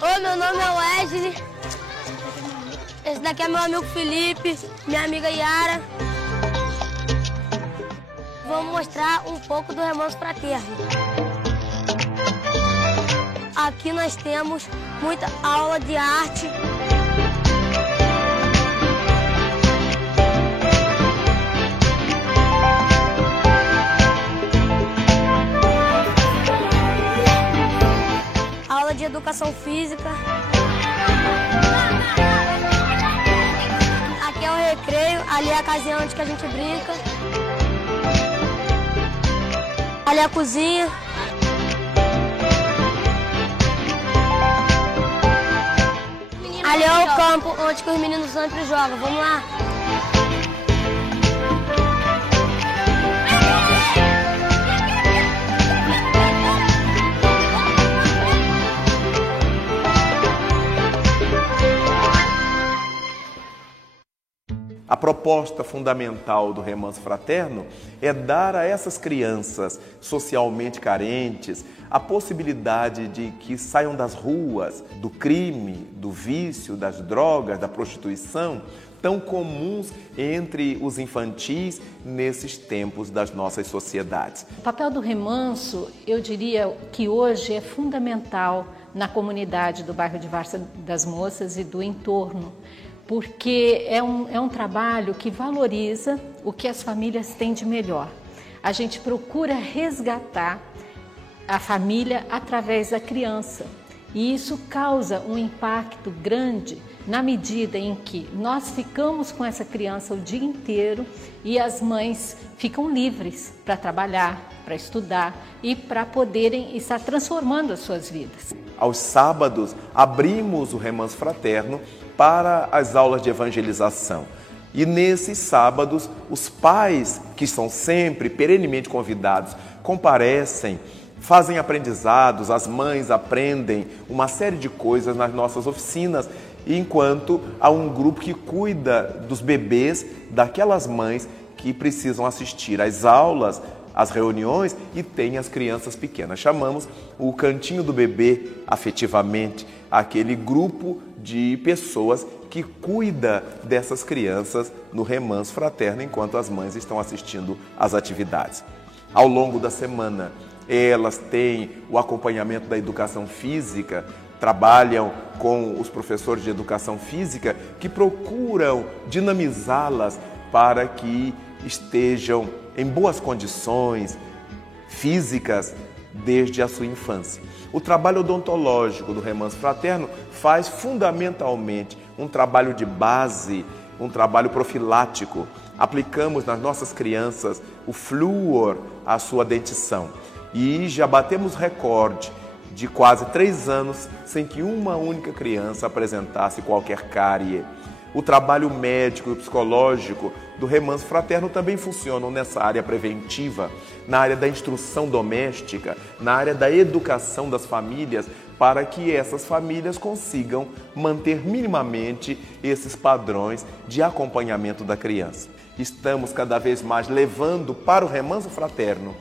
Oi, meu nome é Wesley. Esse daqui é meu amigo Felipe, minha amiga Yara. Vamos mostrar um pouco do Remanso Fraterno. Aqui nós temos muita aula de arte. Aula de educação física. Aqui é o recreio, ali é a casinha onde que a gente brinca. Ali é a cozinha. Ali é o campo onde que os meninos sempre jogam. Vamos lá. A proposta fundamental do Remanso Fraterno é dar a essas crianças socialmente carentes a possibilidade de que saiam das ruas, do crime, do vício, das drogas, da prostituição, tão comuns entre os infantis nesses tempos das nossas sociedades. O papel do Remanso, eu diria que hoje é fundamental na comunidade do bairro de Várzea das Moças e do entorno, porque é um trabalho que valoriza o que as famílias têm de melhor. A gente procura resgatar a família através da criança e isso causa um impacto grande na medida em que nós ficamos com essa criança o dia inteiro e as mães ficam livres para trabalhar, para estudar e para poderem estar transformando as suas vidas. Aos sábados, abrimos o Remanso Fraterno para as aulas de evangelização. E nesses sábados, os pais, que são sempre perenemente convidados, comparecem, fazem aprendizados, as mães aprendem uma série de coisas nas nossas oficinas, enquanto há um grupo que cuida dos bebês daquelas mães que precisam assistir às aulas, às reuniões e tem as crianças pequenas. Chamamos o Cantinho do Bebê, afetivamente, aquele grupo de pessoas que cuida dessas crianças no Remanso Fraterno enquanto as mães estão assistindo às atividades. Ao longo da semana, elas têm o acompanhamento da educação física, trabalham com os professores de educação física que procuram dinamizá-las para que estejam em boas condições físicas desde a sua infância. O trabalho odontológico do Remanso Fraterno faz fundamentalmente um trabalho de base, um trabalho profilático. Aplicamos nas nossas crianças o flúor à sua dentição e já batemos recorde de quase 3 anos sem que uma única criança apresentasse qualquer cárie. O trabalho médico e psicológico do Remanso Fraterno também funcionam nessa área preventiva, na área da instrução doméstica, na área da educação das famílias, para que essas famílias consigam manter minimamente esses padrões de acompanhamento da criança. Estamos cada vez mais levando para o Remanso Fraterno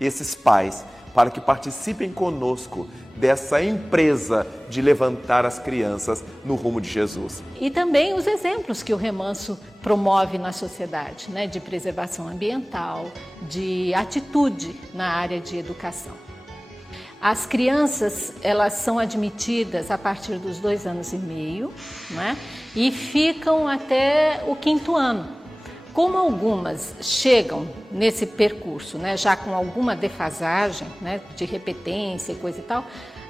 esses pais para que participem conosco dessa empresa de levantar as crianças no rumo de Jesus. E também os exemplos que o Remanso promove na sociedade, né, de preservação ambiental, de atitude na área de educação. As crianças, elas são admitidas a partir dos 2 anos e meio, né, e ficam até o 5º ano. Como algumas chegam nesse percurso, né, já com alguma defasagem, né, de repetência e coisa e tal,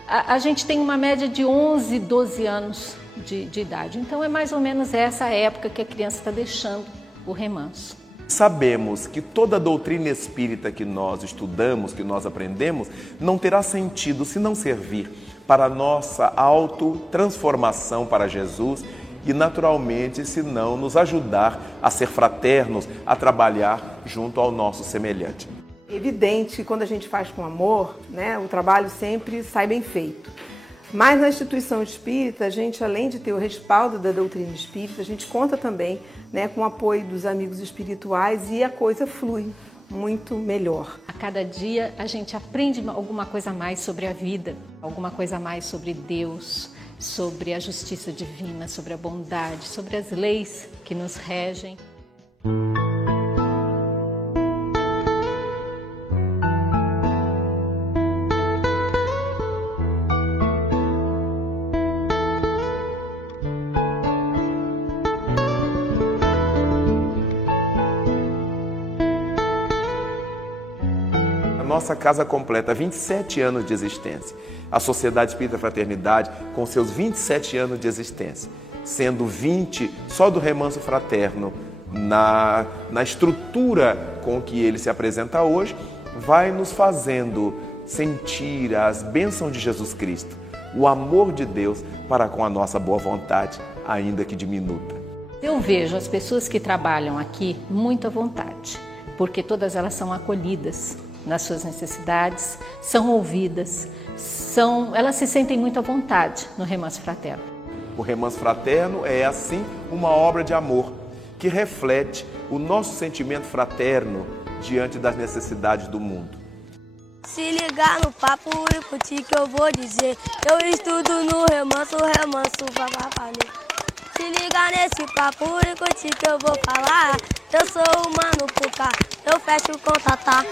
a gente tem uma média de 11, 12 anos de idade. Então é mais ou menos essa época que a criança está deixando o remanso. Sabemos que toda a doutrina espírita que nós estudamos, que nós aprendemos, não terá sentido se não servir para a nossa autotransformação para Jesus e, naturalmente, se não nos ajudar a ser fraternos, a trabalhar junto ao nosso semelhante. É evidente que quando a gente faz com amor, né, o trabalho sempre sai bem feito. Mas na instituição espírita, a gente, além de ter o respaldo da doutrina espírita, a gente conta também, né, com o apoio dos amigos espirituais e a coisa flui muito melhor. A cada dia a gente aprende alguma coisa a mais sobre a vida, alguma coisa a mais sobre Deus, sobre a justiça divina, sobre a bondade, sobre as leis que nos regem. Nossa casa completa 27 anos de existência. A Sociedade Espírita Fraternidade com seus 27 anos de existência, sendo 20 só do Remanso Fraterno na estrutura com que ele se apresenta hoje, vai nos fazendo sentir as bênçãos de Jesus Cristo, o amor de Deus para com a nossa boa vontade, ainda que diminuta. Eu vejo as pessoas que trabalham aqui muito à vontade, porque todas elas são acolhidas nas suas necessidades, são ouvidas, elas se sentem muito à vontade no Remanso Fraterno. O Remanso Fraterno é, assim, uma obra de amor que reflete o nosso sentimento fraterno diante das necessidades do mundo. Se ligar no papo e curtir que eu vou dizer, eu estudo no Remanso, o Remanso vai valer. Se ligar nesse papo e curtir que eu vou falar, eu sou o Mano Pucá, eu fecho o contatar.